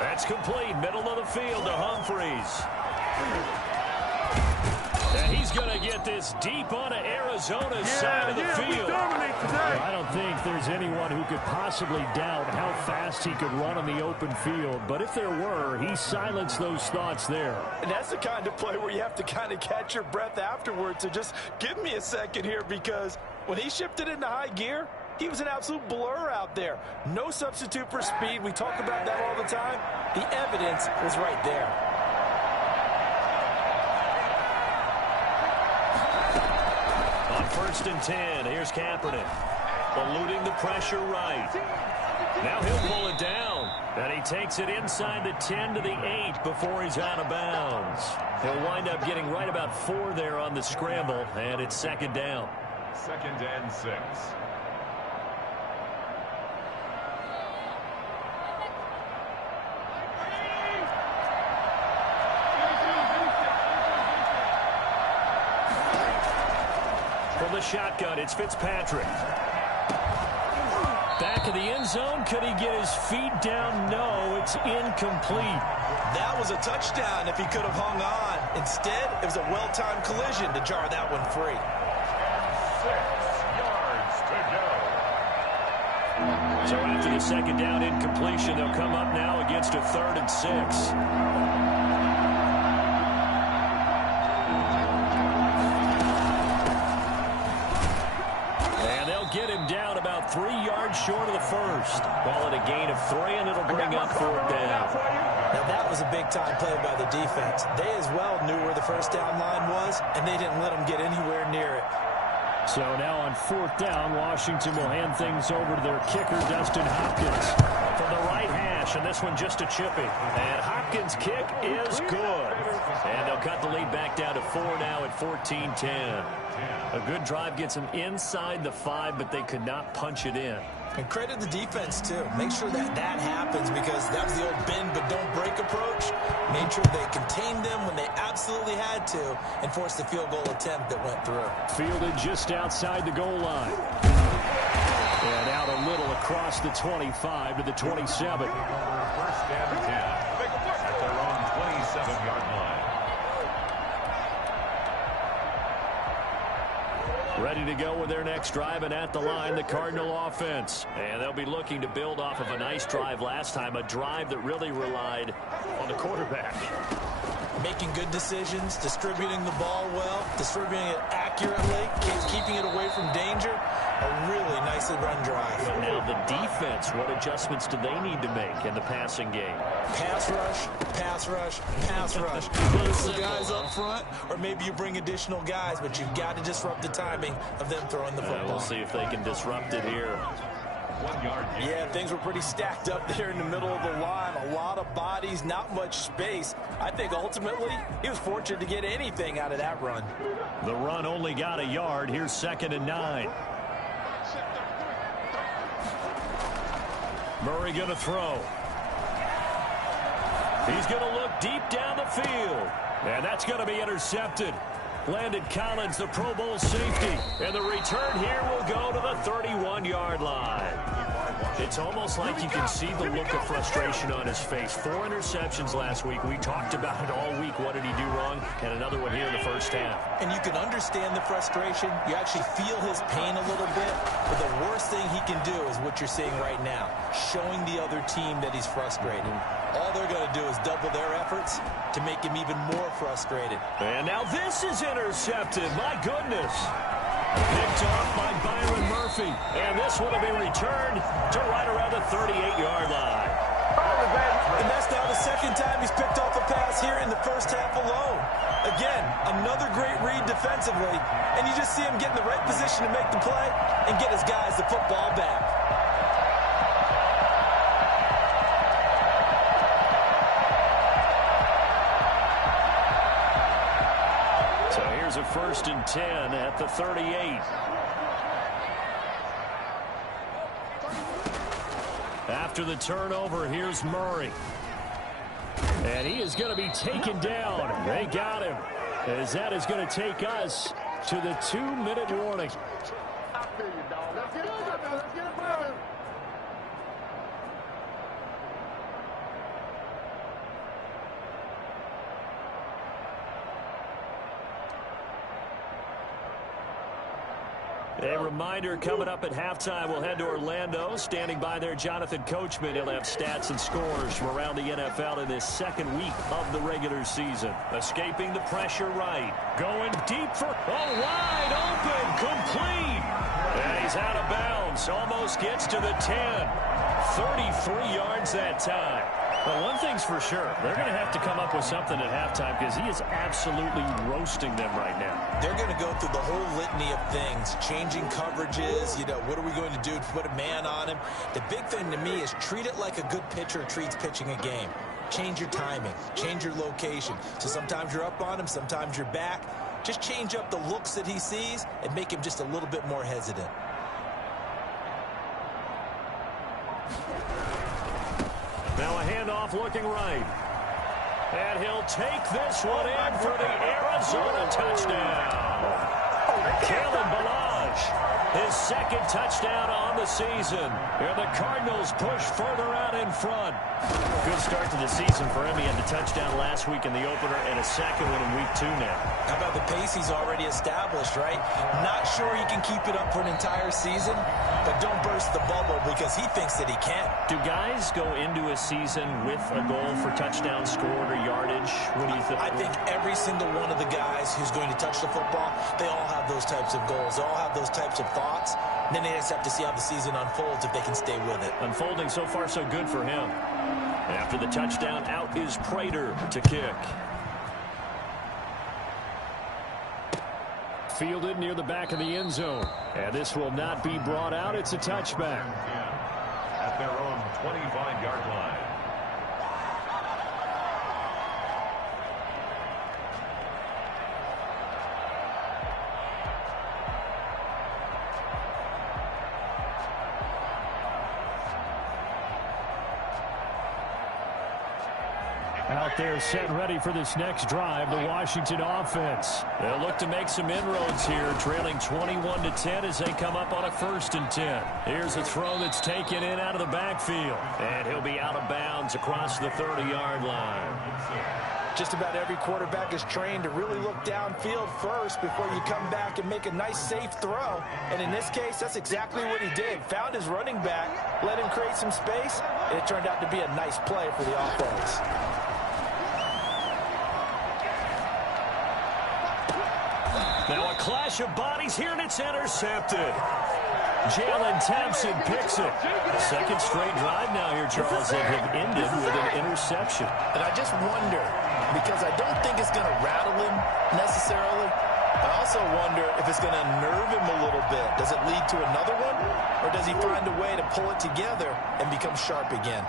That's complete. Middle of the field to Humphreys. And he's going to get this deep onto Arizona's side of the field. I don't think there's anyone who could possibly doubt how fast he could run on the open field. But if there were, he silenced those thoughts there. And that's the kind of play where you have to kind of catch your breath afterwards. So just give me a second here, because when he shifted into high gear, he was an absolute blur out there. No substitute for speed. We talk about that all the time. The evidence was right there. On 1st and 10, here's Kaepernick. Eluding the pressure right. Now he'll pull it down. And he takes it inside the 10 to the 8 before he's out of bounds. He'll wind up getting right about 4 there on the scramble, and it's 2nd down. 2nd and 6. From the shotgun, it's Fitzpatrick. Back of the end zone. Could he get his feet down? No, it's incomplete. That was a touchdown if he could have hung on. Instead, it was a well-timed collision to jar that one free. 6 yards to go. So after the 2nd down incompletion, they'll come up now against a 3rd and 6. Get him down about 3 yards short of the first. Call it a gain of 3, and it'll bring up 4th down. Now, that was a big-time play by the defense. They as well knew where the first down line was, and they didn't let them get anywhere near it. So now on 4th down, Washington will hand things over to their kicker, Dustin Hopkins. From the right hash, and this one just a chipping. And Hopkins' kick is good. And they'll cut the lead back down to 4 now at 14-10. A good drive gets them inside the 5, but they could not punch it in. And credit the defense, too. Make sure that happens, because that was the old bend but don't break approach. Made sure they contained them when they absolutely had to and forced the field goal attempt that went through. Fielded just outside the goal line. And out a little across the 25 to the 27. 1st and 10 at their own 27-yard line. Ready to go with their next drive, and at the line, the Cardinal offense. And they'll be looking to build off of a nice drive last time, a drive that really relied on the quarterback. Making good decisions, distributing the ball well, distributing it accurately, keeping it away from danger. A really nicely run drive. But now the defense, what adjustments do they need to make in the passing game? Pass rush, pass rush, pass rush. Put some guys up front, or maybe you bring additional guys, but you've got to disrupt the timing of them throwing the football. We'll see if they can disrupt it here. 1 yard. Yeah, things were pretty stacked up there in the middle of the line. A lot of bodies, not much space. I think ultimately he was fortunate to get anything out of that run. The run only got a yard. Here's 2nd and 9. Murray going to throw. He's going to look deep down the field. And that's going to be intercepted. Landon Collins, the Pro Bowl safety. And the return here will go to the 31-yard line. It's almost like you can see the look of frustration on his face. 4 interceptions last week. We talked about it all week. What did he do wrong? And another one here in the first half. And you can understand the frustration. You actually feel his pain a little bit. But the worst thing he can do is what you're seeing right now, showing the other team that he's frustrated. All they're going to do is double their efforts to make him even more frustrated. And now this is intercepted. My goodness. Picked off by Byron Murphy. And this one will be returned to right around the 38-yard line. And that's now the 2nd time he's picked off a pass here in the first half alone. Again, another great read defensively. And you just see him get in the right position to make the play and get his guys the football back. has a 1st and 10 at the 38. After the turnover, here's Murray. And he is going to be taken down. They got him. As that is going to take us to the 2-minute warning. A reminder, coming up at halftime, we'll head to Orlando. Standing by there, Jonathan Coachman. He'll have stats and scores from around the NFL in this second week of the regular season. Escaping the pressure right. Going deep for, wide open, complete. And he's out of bounds. Almost gets to the 10. 33 yards that time. Well, one thing's for sure. They're going to have to come up with something at halftime because he is absolutely roasting them right now. They're going to go through the whole litany of things, changing coverages, what are we going to do to put a man on him? The big thing to me is treat it like a good pitcher treats pitching a game. Change your timing, change your location. So sometimes you're up on him, sometimes you're back. Just change up the looks that he sees and make him just a little bit more hesitant. Now a handoff looking right. And he'll take this one in for the Arizona touchdown. Kalen Ballage, his second touchdown on the season. And the Cardinals push further out in front. Good start to the season for him. He had the touchdown last week in the opener and a second one in week 2 now. How about the pace he's already established, right? Not sure he can keep it up for an entire season, but don't burst the bubble because he thinks that he can. Do guys go into a season with a goal for touchdown scored or yardage? What do you think? I think every single one of the guys who's going to touch the football, they all have those types of goals. They all have those types of thoughts. And then they just have to see how the season unfolds if they can stay with it. Unfolding so far so good for him. After the touchdown, out is Prater to kick. Fielded near the back of the end zone. And this will not be brought out. It's a touchback. At their own 25-yard line. Out there set ready for this next drive, the Washington offense. They'll look to make some inroads here, trailing 21-10 as they come up on a 1st and 10. Here's a throw that's taken in out of the backfield. And he'll be out of bounds across the 30-yard line. Just about every quarterback is trained to really look downfield first before you come back and make a nice, safe throw. And in this case, that's exactly what he did. Found his running back, let him create some space, and it turned out to be a nice play for the offense. Now a clash of bodies here, and it's intercepted. Jalen Thompson picks it. Second straight drive now here, Charles, that have ended with an interception. And I just wonder, because I don't think it's going to rattle him necessarily. I also wonder if it's going to nerve him a little bit. Does it lead to another one? Or does he find a way to pull it together and become sharp again?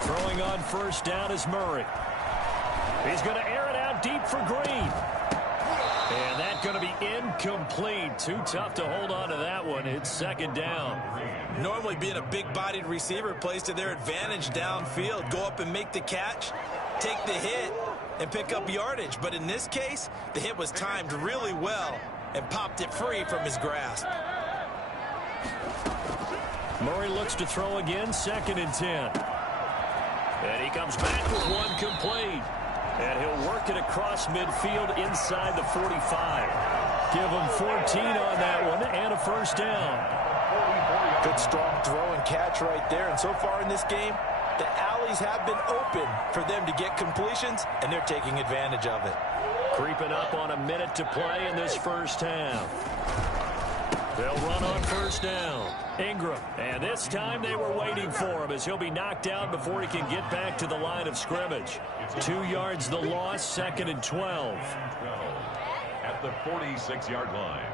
Throwing on first down is Murray. He's going to air it out deep for Green. And that's going to be incomplete. Too tough to hold on to that one. It's second down. Normally being a big-bodied receiver plays to their advantage downfield. Go up and make the catch, take the hit, and pick up yardage. But in this case, the hit was timed really well and popped it free from his grasp. Murray looks to throw again, 2nd and 10. And he comes back with one complete. And he'll work it across midfield inside the 45. Give him 14 on that one and a first down. Good strong throw and catch right there. And so far in this game, the alleys have been open for them to get completions, and they're taking advantage of it. Creeping up on a minute to play in this first half. They'll run on first down. Ingram. And this time they were waiting for him as he'll be knocked down before he can get back to the line of scrimmage. 2 yards the loss, 2nd and 12. At the 46-yard line.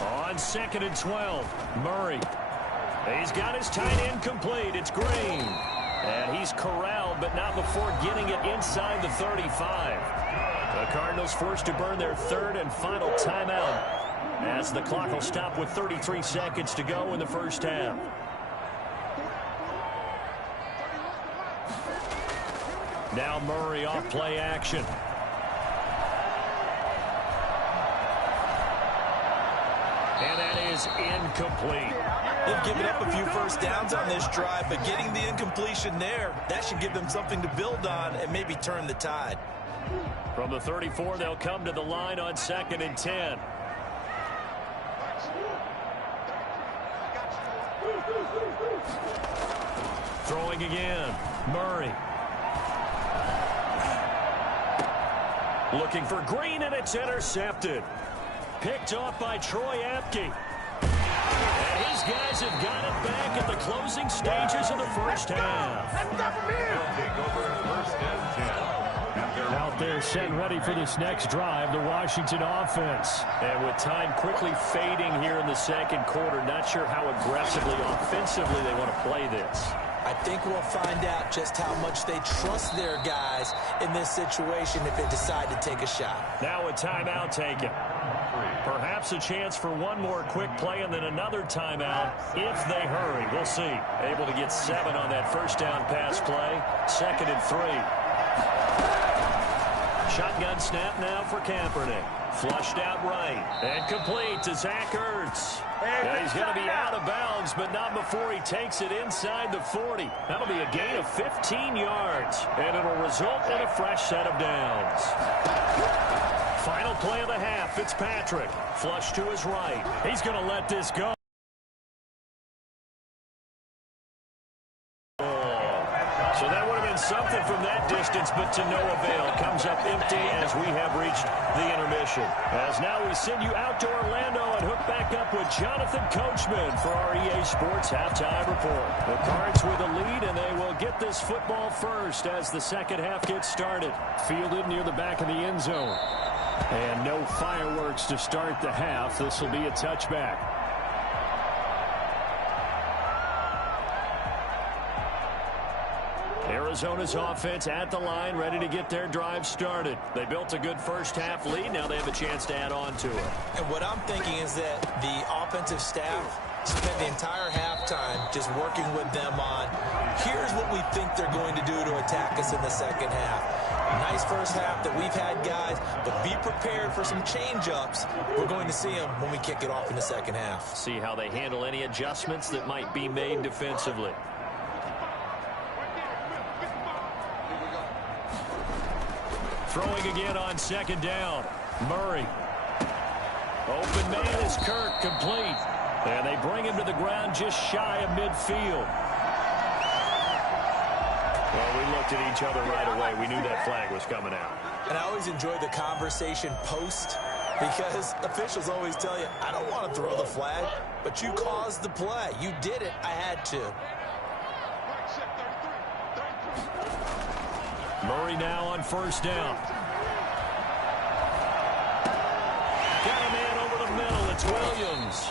On 2nd and 12, Murray. He's got his tight end complete. It's Green. And he's corralled, but not before getting it inside the 35. The Cardinals forced to burn their third and final timeout as the clock will stop with 33 seconds to go in the first half. Now Murray off play action. And that is incomplete. They've given up a few first downs on this drive, but getting the incompletion there, that should give them something to build on and maybe turn the tide. From the 34, they'll come to the line on 2nd and 10. Throwing again, Murray. Looking for Green, and it's intercepted. Picked off by Troy Apke. And his guys have got it back at the closing stages of the first half. They'll take over 1st and 10. Out there set ready for this next drive, the Washington offense. And with time quickly fading here in the second quarter, not sure how aggressively, offensively they want to play this. I think we'll find out just how much they trust their guys in this situation if they decide to take a shot. Now a timeout taken. Perhaps a chance for one more quick play and then another timeout if they hurry. We'll see. Able to get 7 on that first down pass play. 2nd and 3. Shotgun snap now for Kaepernick. Flushed out right. And complete to Zach Ertz. Now he's going to be out of bounds, but not before he takes it inside the 40. That'll be a gain of 15 yards, and it'll result in a fresh set of downs. Final play of the half, Fitzpatrick. Flush to his right. He's going to let this go. So that would have been something from that distance, but to no avail. Comes up empty as we have reached the intermission. As now we send you out to Orlando and hook back up with Jonathan Coachman for our EA Sports Halftime Report. The Cards with the lead, and they will get this football first as the second half gets started. Fielded near the back of the end zone. And no fireworks to start the half. This will be a touchback. Arizona's offense at the line, ready to get their drive started. They built a good first half lead. Now they have a chance to add on to it. And what I'm thinking is that the offensive staff spent the entire halftime just working with them on, here's what we think they're going to do to attack us in the second half. Nice first half that we've had, guys, but be prepared for some change-ups. We're going to see them when we kick it off in the second half. See how they handle any adjustments that might be made defensively. Throwing again on 2nd down. Murray. Open man is Kirk, complete. And they bring him to the ground just shy of midfield. Well, we looked at each other right away. We knew that flag was coming out. And I always enjoy the conversation post because officials always tell you, I don't want to throw the flag, but you caused the play. You did it. I had to. Murray now on 1st down. Got a man over the middle. It's Williams.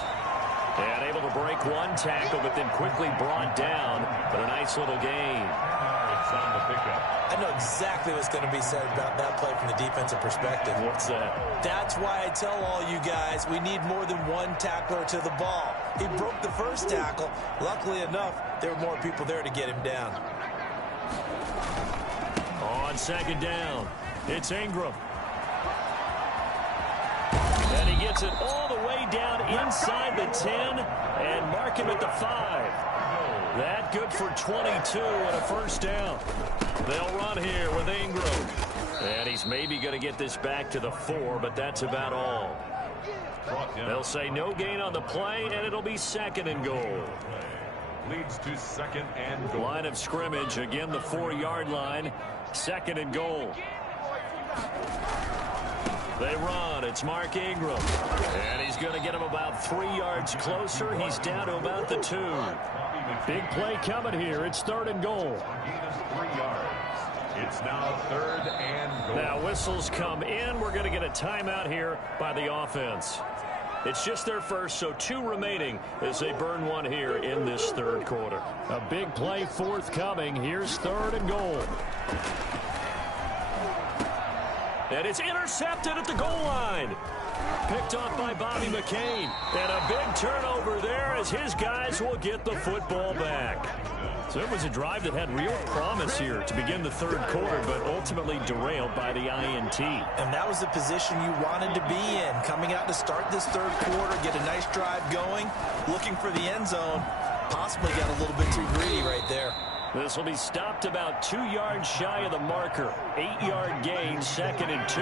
And able to break one tackle, but then quickly brought down for a nice little gain. It's on the pickup. I know exactly what's going to be said about that play from the defensive perspective. What's that? That's why I tell all you guys we need more than one tackler to the ball. He broke the first tackle. Luckily enough, there were more people there to get him down. On 2nd down, it's Ingram. And he gets it all the way down inside the 10 and mark him at the 5. That good for 22 and a first down. They'll run here with Ingram. And he's maybe going to get this back to the 4, but that's about all. They'll say no gain on the play, and it'll be 2nd and goal. Leads to 2nd and goal. Line of scrimmage, again the 4-yard line. 2nd and goal. They run. It's Mark Ingram. And he's going to get him about 3 yards closer. He's down to about the 2. Big play coming here. It's 3rd and goal. Gain of 3 yards. It's now 3rd and goal. Now whistles come in. We're going to get a timeout here by the offense. It's just their first, so 2 remaining as they burn one here in this 3rd quarter. A big play forthcoming. Here's 3rd and goal. And it's intercepted at the goal line. Picked off by Bobby McCain. And a big turnover there as his guys will get the football back. So it was a drive that had real promise here to begin the 3rd quarter, but ultimately derailed by the INT. And that was the position you wanted to be in. Coming out to start this 3rd quarter, get a nice drive going, looking for the end zone. Possibly got a little bit too greedy right there. This will be stopped about 2 yards shy of the marker. 8-yard gain, 2nd and 2.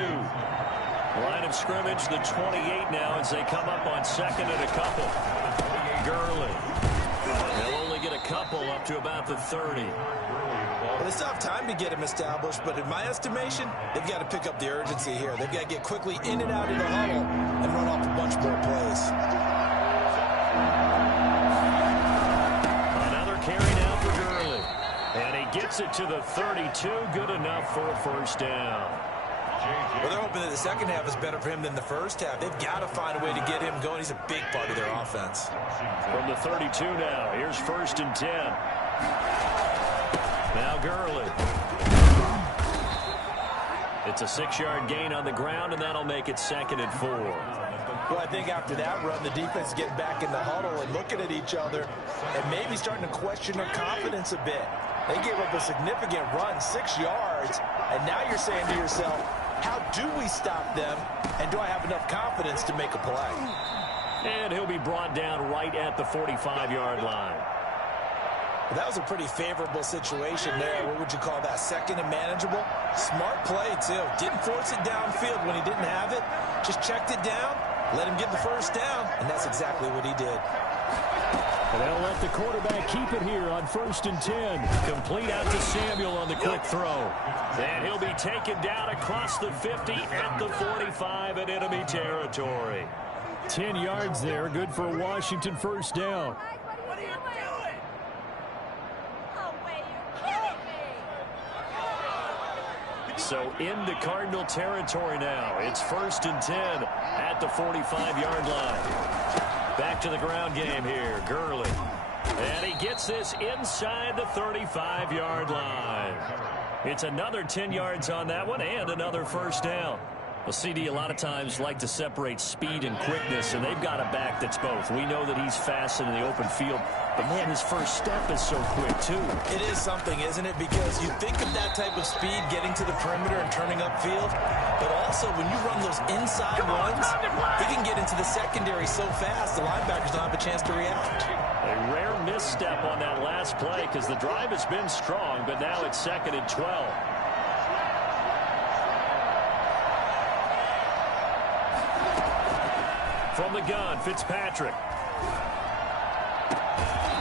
Line of scrimmage, the 28 now as they come up on 2nd and a couple. Gurley. They'll only get a couple up to about the 30. Well, they still have time to get him established, but in my estimation, they've got to pick up the urgency here. They've got to get quickly in and out of the huddle and run off a bunch more plays. Another carry now for Gurley. And he gets it to the 32. Good enough for a 1st down. Well, they're hoping that the second half is better for him than the first half. They've got to find a way to get him going. He's a big part of their offense. From the 32 now, here's 1st and 10. Now Gurley. It's a 6-yard gain on the ground, and that'll make it 2nd and 4. Well, I think after that run, the defense is getting back in the huddle and looking at each other and maybe starting to question their confidence a bit. They gave up a significant run, 6 yards, and now you're saying to yourself, how do we stop them, and do I have enough confidence to make a play? And he'll be brought down right at the 45-yard line. Well, that was a pretty favorable situation there. What would you call that, 2nd and manageable? Smart play, too. Didn't force it downfield when he didn't have it. Just checked it down, let him get the 1st down, and that's exactly what he did. And they'll let the quarterback keep it here on 1st and 10. Complete out to Samuel on the quick throw. And he'll be taken down across the 50 at the 45 in enemy territory. 10 yards there, good for a Washington 1st down. What are you doing? Oh, wait, you're kidding me. So into Cardinal territory now. It's 1st and 10 at the 45-yard line. Back to the ground game here, Gurley. And he gets this inside the 35-yard line. It's another 10 yards on that one and another 1st down. Well, CD a lot of times like to separate speed and quickness, and they've got a back that's both. We know that he's fast in the open field, but, man, his first step is so quick, too. It is something, isn't it? Because you think of that type of speed getting to the perimeter and turning upfield, but also when you run those inside runs, he can get into the secondary so fast the linebackers don't have a chance to react. A rare misstep on that last play because the drive has been strong, but now it's 2nd and 12. From the gun, Fitzpatrick.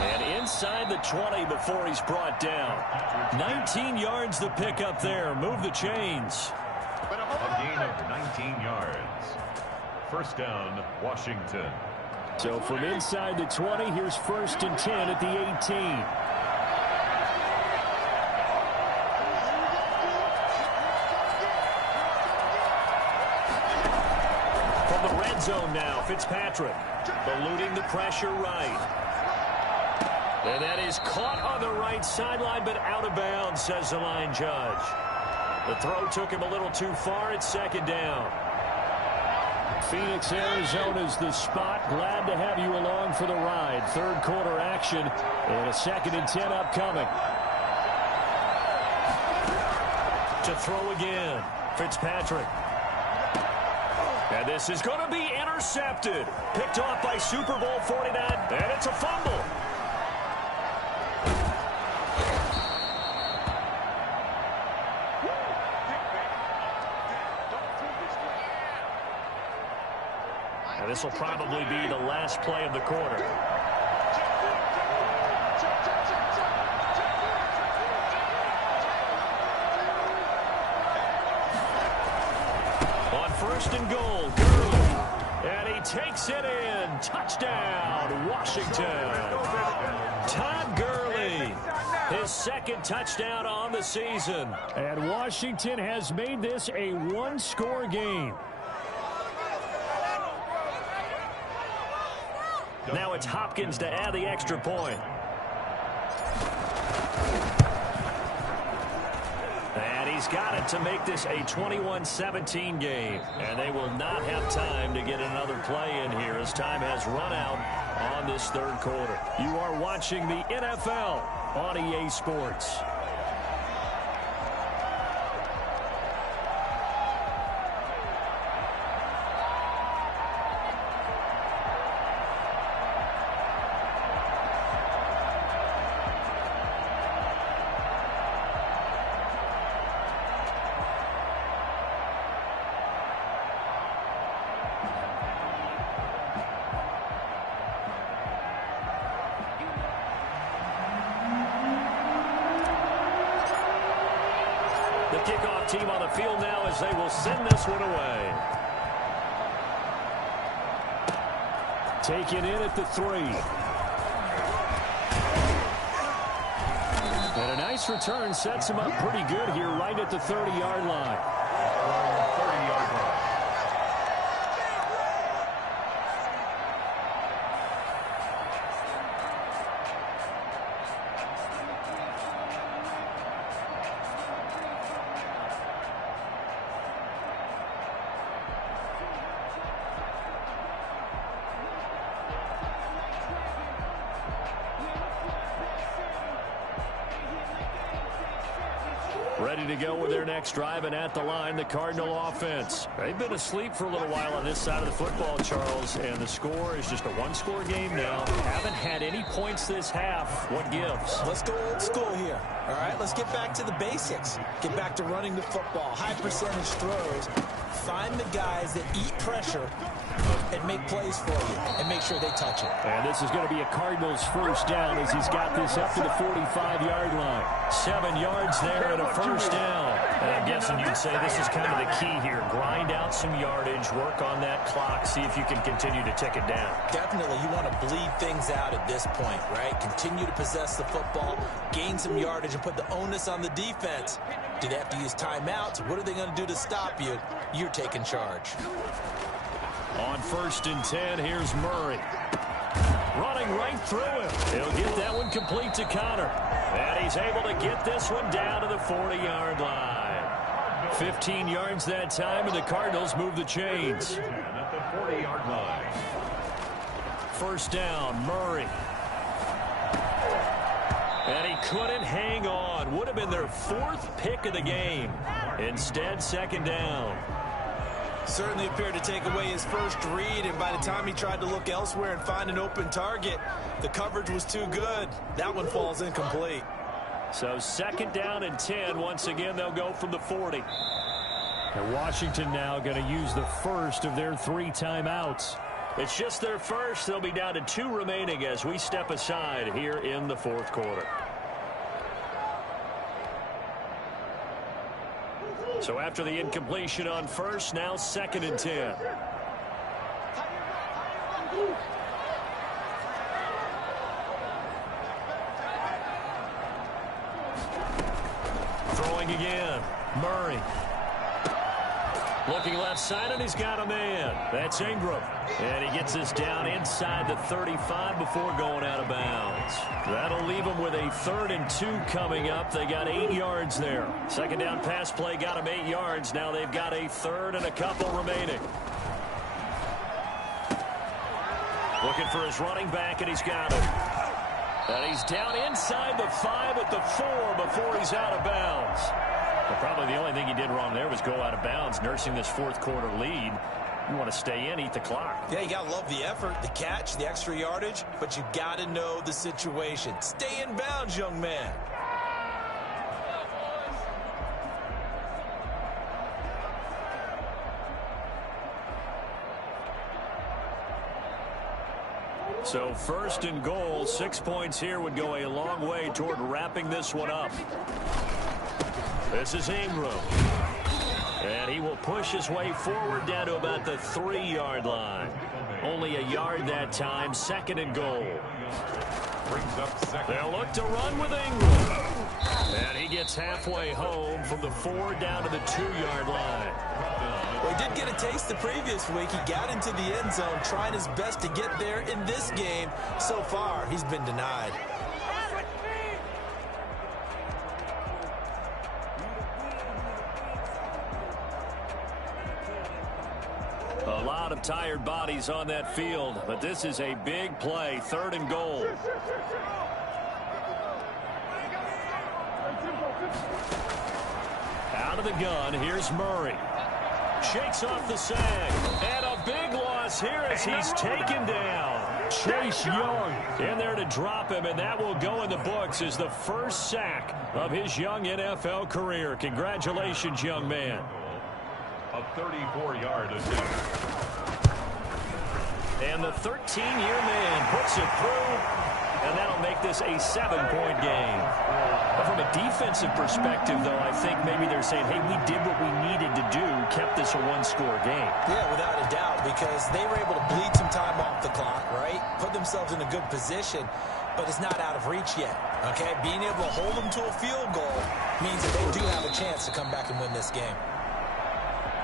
And inside the 20 before he's brought down. 19 yards the pick up there. Move the chains. A gain of 19 yards. 1st down, Washington. So from inside the 20, here's 1st and 10 at the 18. Zone now, Fitzpatrick eluding the pressure right. And that is caught on the right sideline, but out of bounds, says the line judge. The throw took him a little too far. It's 2nd down. Phoenix, Arizona's the spot. Glad to have you along for the ride. 3rd quarter action and a 2nd and 10 upcoming. To throw again, Fitzpatrick. And this is going to be intercepted. Picked off by Super Bowl 49, and it's a fumble. And this will probably be the last play of the quarter. On 1st and goal, Gurley. And he takes it in. Touchdown, Washington. Todd Gurley His second touchdown on the season. And Washington has made this a one-score game. Now it's Hopkins to add the extra point. And he's got it to make this a 21-17 game. And they will not have time to get another play in here as time has run out on this third quarter. You are watching the NFL on EA Sports. The kickoff team on the field now as they will send this one away. Taken in at the 3. And a nice return sets him up pretty good here right at the 30-yard line. 30-yard line. Ready to go with their next drive, and at the line, the Cardinal offense. They've been asleep for a little while on this side of the football, Charles, and the score is just a one-score game now. Haven't had any points this half. What gives? Let's go old school here. All right, let's get back to the basics. Get back to running the football, high percentage throws. Find the guys that eat pressure and make plays for you and make sure they touch it. And this is going to be a Cardinals first down as he's got this up to the 45-yard line. 7 yards there and a first down. And I'm guessing you'd say this is kind of the key here. Grind out some yardage, work on that clock, see if you can continue to tick it down. Definitely, you want to bleed things out at this point, right? Continue to possess the football, gain some yardage, and put the onus on the defense. Do they have to use timeouts? What are they going to do to stop you? You're taking charge. On 1st and 10, here's Murray. Running right through him. He'll get that one complete to Connor. And he's able to get this one down to the 40-yard line. 15 yards that time, and the Cardinals move the chains. At the 40-yard line. First down, Murray. And he couldn't hang on. Would have been their 4th pick of the game. Instead, second down. Certainly appeared to take away his first read, and by the time he tried to look elsewhere and find an open target, the coverage was too good. That one falls incomplete. So second down and 10. Once again, they'll go from the 40. And Washington now going to use the first of their 3 timeouts. It's just their first. They'll be down to 2 remaining as we step aside here in the 4th quarter. So after the incompletion on first, now 2nd and 10. Throwing again. Murray. Looking left side, and he's got a man. That's Ingram. And he gets us down inside the 35 before going out of bounds. That'll leave them with a 3rd and 2 coming up. They got 8 yards there. Second down pass play got them 8 yards. Now they've got a 3rd and a couple remaining. Looking for his running back, and he's got it. And he's down inside the 5 at the 4 before he's out of bounds. Well, probably the only thing he did wrong there was go out of bounds, nursing this 4th quarter lead. You want to stay in, eat the clock. Yeah, you got to love the effort, the catch, the extra yardage, but you got to know the situation. Stay in bounds, young man. So 1st and goal, 6 points here would go a long way toward wrapping this one up. This is Ingram. And he will push his way forward down to about the 3-yard line. Only a yard that time, 2nd and goal. Brings up second. They'll look to run with Ingram. And he gets halfway home from the 4 down to the 2-yard line. Well, he did get a taste the previous week. He got into the end zone, trying his best to get there in this game. So far, he's been denied. A lot of tired bodies on that field, but this is a big play, 3rd and goal. Out of the gun, here's Murray. Shakes off the sag, and a big loss here as he's taken down. Chase Young in there to drop him, and that will go in the books as the first sack of his young NFL career. Congratulations, young man. A 34-yard attempt. And the 13-year man puts it through, and that'll make this a 7-point game. But from a defensive perspective, though, I think maybe they're saying, hey, we did what we needed to do, kept this a 1-score game. Yeah, without a doubt, because they were able to bleed some time off the clock, right? Put themselves in a good position, but it's not out of reach yet, okay? Being able to hold them to a field goal means that they do have a chance to come back and win this game.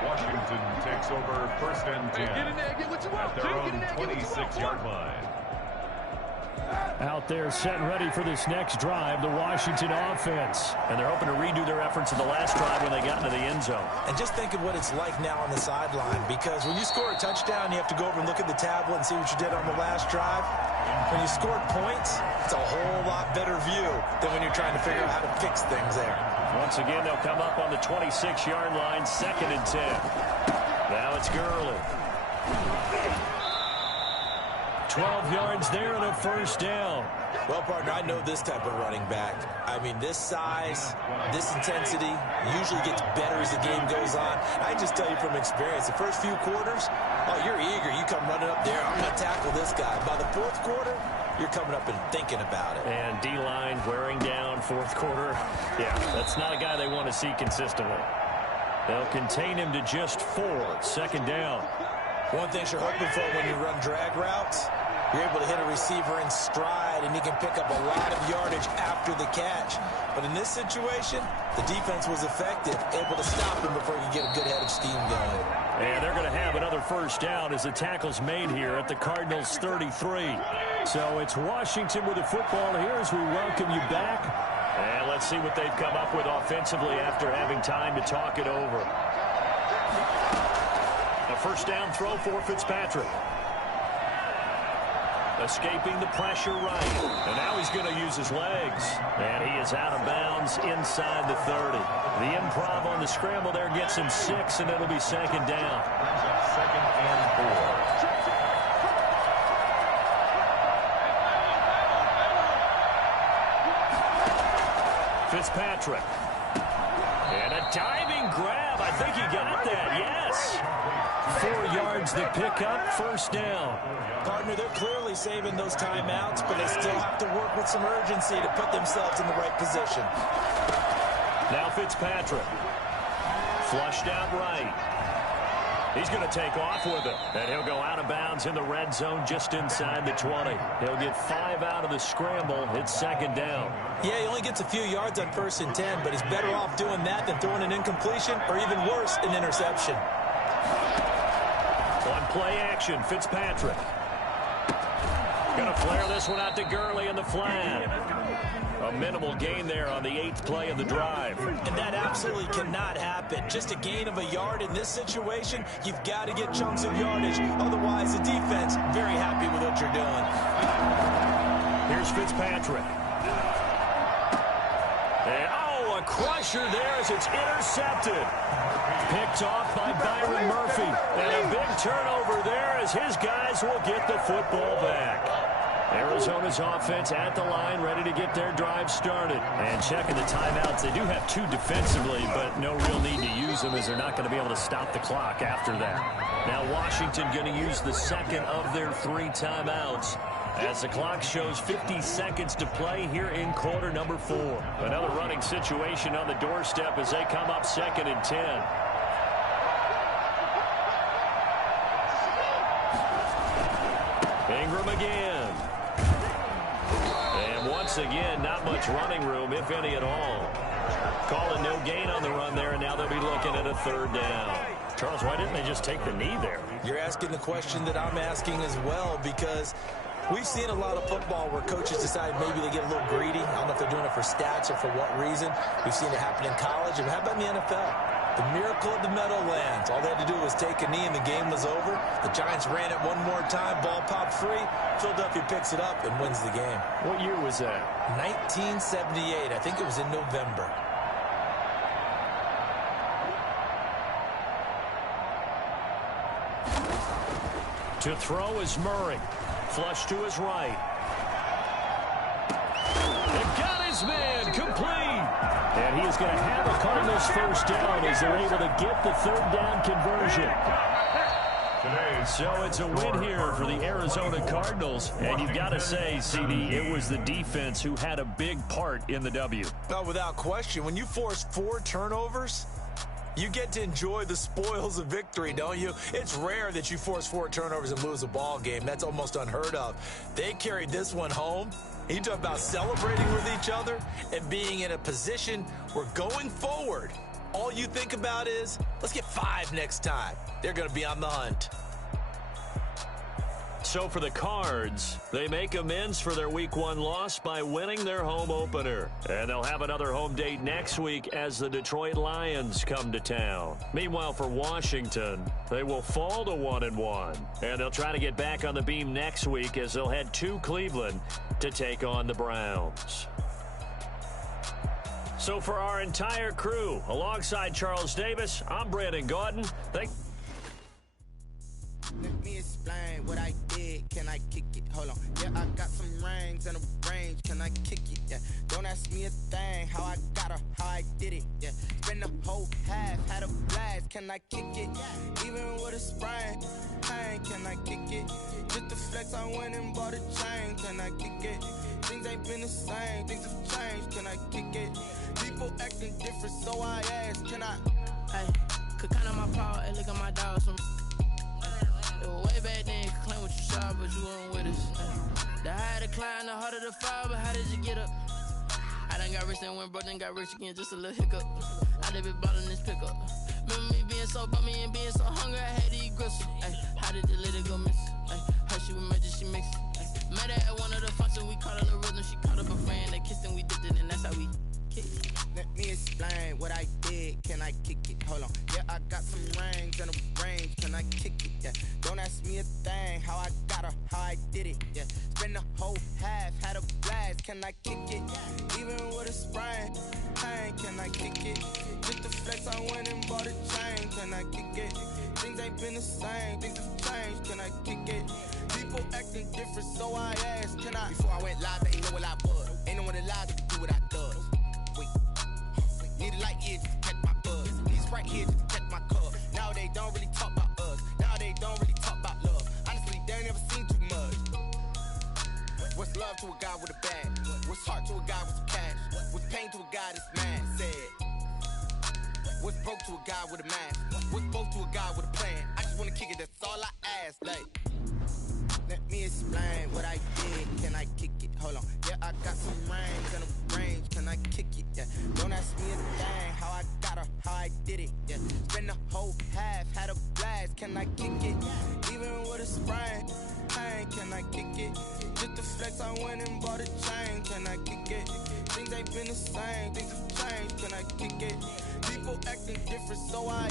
Washington takes over 1st and 10 at their own 26-yard line. Out there set and ready for this next drive, the Washington offense. And they're hoping to redo their efforts in the last drive when they got into the end zone. And just think of what it's like now on the sideline, because when you score a touchdown, you have to go over and look at the tablet and see what you did on the last drive. When you scored points, it's a whole lot better view than when you're trying to figure out how to fix things there. Once again, they'll come up on the 26-yard line, 2nd and 10. Now it's Gurley. 12 yards there and a first down. Well, partner, I know this type of running back. I mean, this size, this intensity usually gets better as the game goes on. I just tell you from experience, the first few quarters, oh, you're eager. You come running up there. I'm going to tackle this guy. By the 4th quarter, you're coming up and thinking about it. And D-line wearing down 4th quarter. Yeah, that's not a guy they want to see consistently. They'll contain him to just 4. 2nd down. One thing you're hoping for when you run drag routes, you're able to hit a receiver in stride, and he can pick up a lot of yardage after the catch. But in this situation, the defense was effective, able to stop him before he could get a good head of steam going. And they're going to have another first down as the tackle's made here at the Cardinals' 33. So it's Washington with the football here as we welcome you back. And let's see what they've come up with offensively after having time to talk it over. A first down throw for Fitzpatrick. Escaping the pressure right. And now he's going to use his legs. And he is out of bounds inside the 30. The improv on the scramble there gets him 6, and it'll be 2nd down. 2nd and 4. Fitzpatrick. And a diving grab. I think he got that. Yes. 4 yards the pickup. First down. Partner, they're clearly saving those timeouts, but they still have to work with some urgency to put themselves in the right position. Now Fitzpatrick. Flushed out right. He's going to take off with it. And he'll go out of bounds in the red zone just inside the 20. He'll get 5 out of the scramble. It's 2nd down. Yeah, he only gets a few yards on 1st and 10, but he's better off doing that than throwing an incompletion or even worse, an interception. On play action, Fitzpatrick. Going to flare this one out to Gurley in the flat. A minimal gain there on the 8th play of the drive. And that absolutely cannot happen. Just a gain of a yard in this situation, you've got to get chunks of yardage. Otherwise, the defense, very happy with what you're doing. Here's Fitzpatrick. And, oh, a crusher there as it's intercepted. Picked off by Byron Murphy. And a big turnover there as his guys will get the football back. Arizona's offense at the line, ready to get their drive started. And checking the timeouts. They do have 2 defensively, but no real need to use them as they're not going to be able to stop the clock after that. Now Washington going to use the 2nd of their 3 timeouts as the clock shows 50 seconds to play here in quarter number 4. Another running situation on the doorstep as they come up 2nd and 10. Ingram again. once again, not much running room, if any at all. Calling no gain on the run there, and now they'll be looking at a third down. Charles, why didn't they just take the knee there? You're asking the question that I'm asking as well, because we've seen a lot of football where coaches decide maybe they get a little greedy. I don't know if they're doing it for stats or for what reason. We've seen it happen in college. And how about in the NFL? The miracle of the Meadowlands. All they had to do was take a knee and the game was over. The Giants ran it one more time. Ball popped free. Philadelphia picks it up and wins the game. What year was that? 1978. I think it was in November. To throw is Murray. Flush to his right. They got his man complete. And he is going to have a Cardinals first down as they're able to get the third down conversion. So it's a win here for the Arizona Cardinals. And you've got to say, CD, it was the defense who had a big part in the W. No, without question. When you force 4 turnovers, you get to enjoy the spoils of victory, don't you? It's rare that you force 4 turnovers and lose a ball game. That's almost unheard of. They carried this one home. You talk about celebrating with each other and being in a position where going forward, all you think about is, let's get 5 next time. They're going to be on the hunt. So for the Cards, they make amends for their Week 1 loss by winning their home opener. And they'll have another home date next week as the Detroit Lions come to town. Meanwhile, for Washington, they will fall to 1-1. And they'll try to get back on the beam next week as they'll head to Cleveland to take on the Browns. So for our entire crew, alongside Charles Davis, I'm Brandon Gordon. Let me explain what I did. Can I kick it? Hold on. Yeah, I got some rings and a range. Can I kick it? Yeah. Don't ask me a thing. How I got her, how I did it. Yeah. Spend the whole half, had a blast. Can I kick it? Even with a sprain. Pain, can I kick it? Just to flex, I went and bought a chain. Can I kick it? Things ain't been the same. Things have changed. Can I kick it? People acting different, so I asked. Can I? Hey, could count on my power and look at my dogs from. Way back then, you could claim what you saw, but you weren't with us. The higher the climb, the harder the fall, but how did you get up? I done got rich and went broke, then got rich again, just a little hiccup. I done been ballin' this pickup. Remember me being so bummy and being so hungry, I had to eat gristle. How did the little go miss? How she was magic, she mixed. Met her at one of the functions, we caught her the rhythm, she caught up a friend, they kissed and we dipped it, and that's how we kicked. Let me explain what I did. Can I kick it? Hold on. Yeah, I got some rings and a range. Can I kick it? Yeah. Don't ask me a thing. How I got her, how I did it. Yeah. Spend the whole half, had a blast. Can I kick it? Even with a sprain. Pain, can I kick it? Just to flex, I went and bought a chain. Can I kick it? Things ain't been the same. Things have changed. Can I kick it? People acting different, so I asked. Can I? Before I went live, they ain't know what I was. Ain't no one alive that can do what I does. Wait. Need a light here just to catch my buzz. Need Sprite here just to catch my cup. Now they don't really talk about us. Now they don't really talk about love. Honestly, they ain't never seen too much. What's love to a guy with a bag? What's heart to a guy with some cash? What's pain to a guy that's mad? Said. What's broke to a guy with a mask? What's broke to a guy with a plan? I just wanna kick it, that's all I ask. Like, let me explain what I did. Can I kick it? Hold on. Yeah, I got some rings and a range. Can I kick it? Yeah. Don't ask me a thing. How I got her, how I did it. Yeah. Spend the whole half, had a blast. Can I kick it? Even with a sprain. Pain, can I kick it? Just to flex, I went and bought a chain. Can I kick it? Things ain't been the same. Things have changed. Can I kick it? People acting different, so I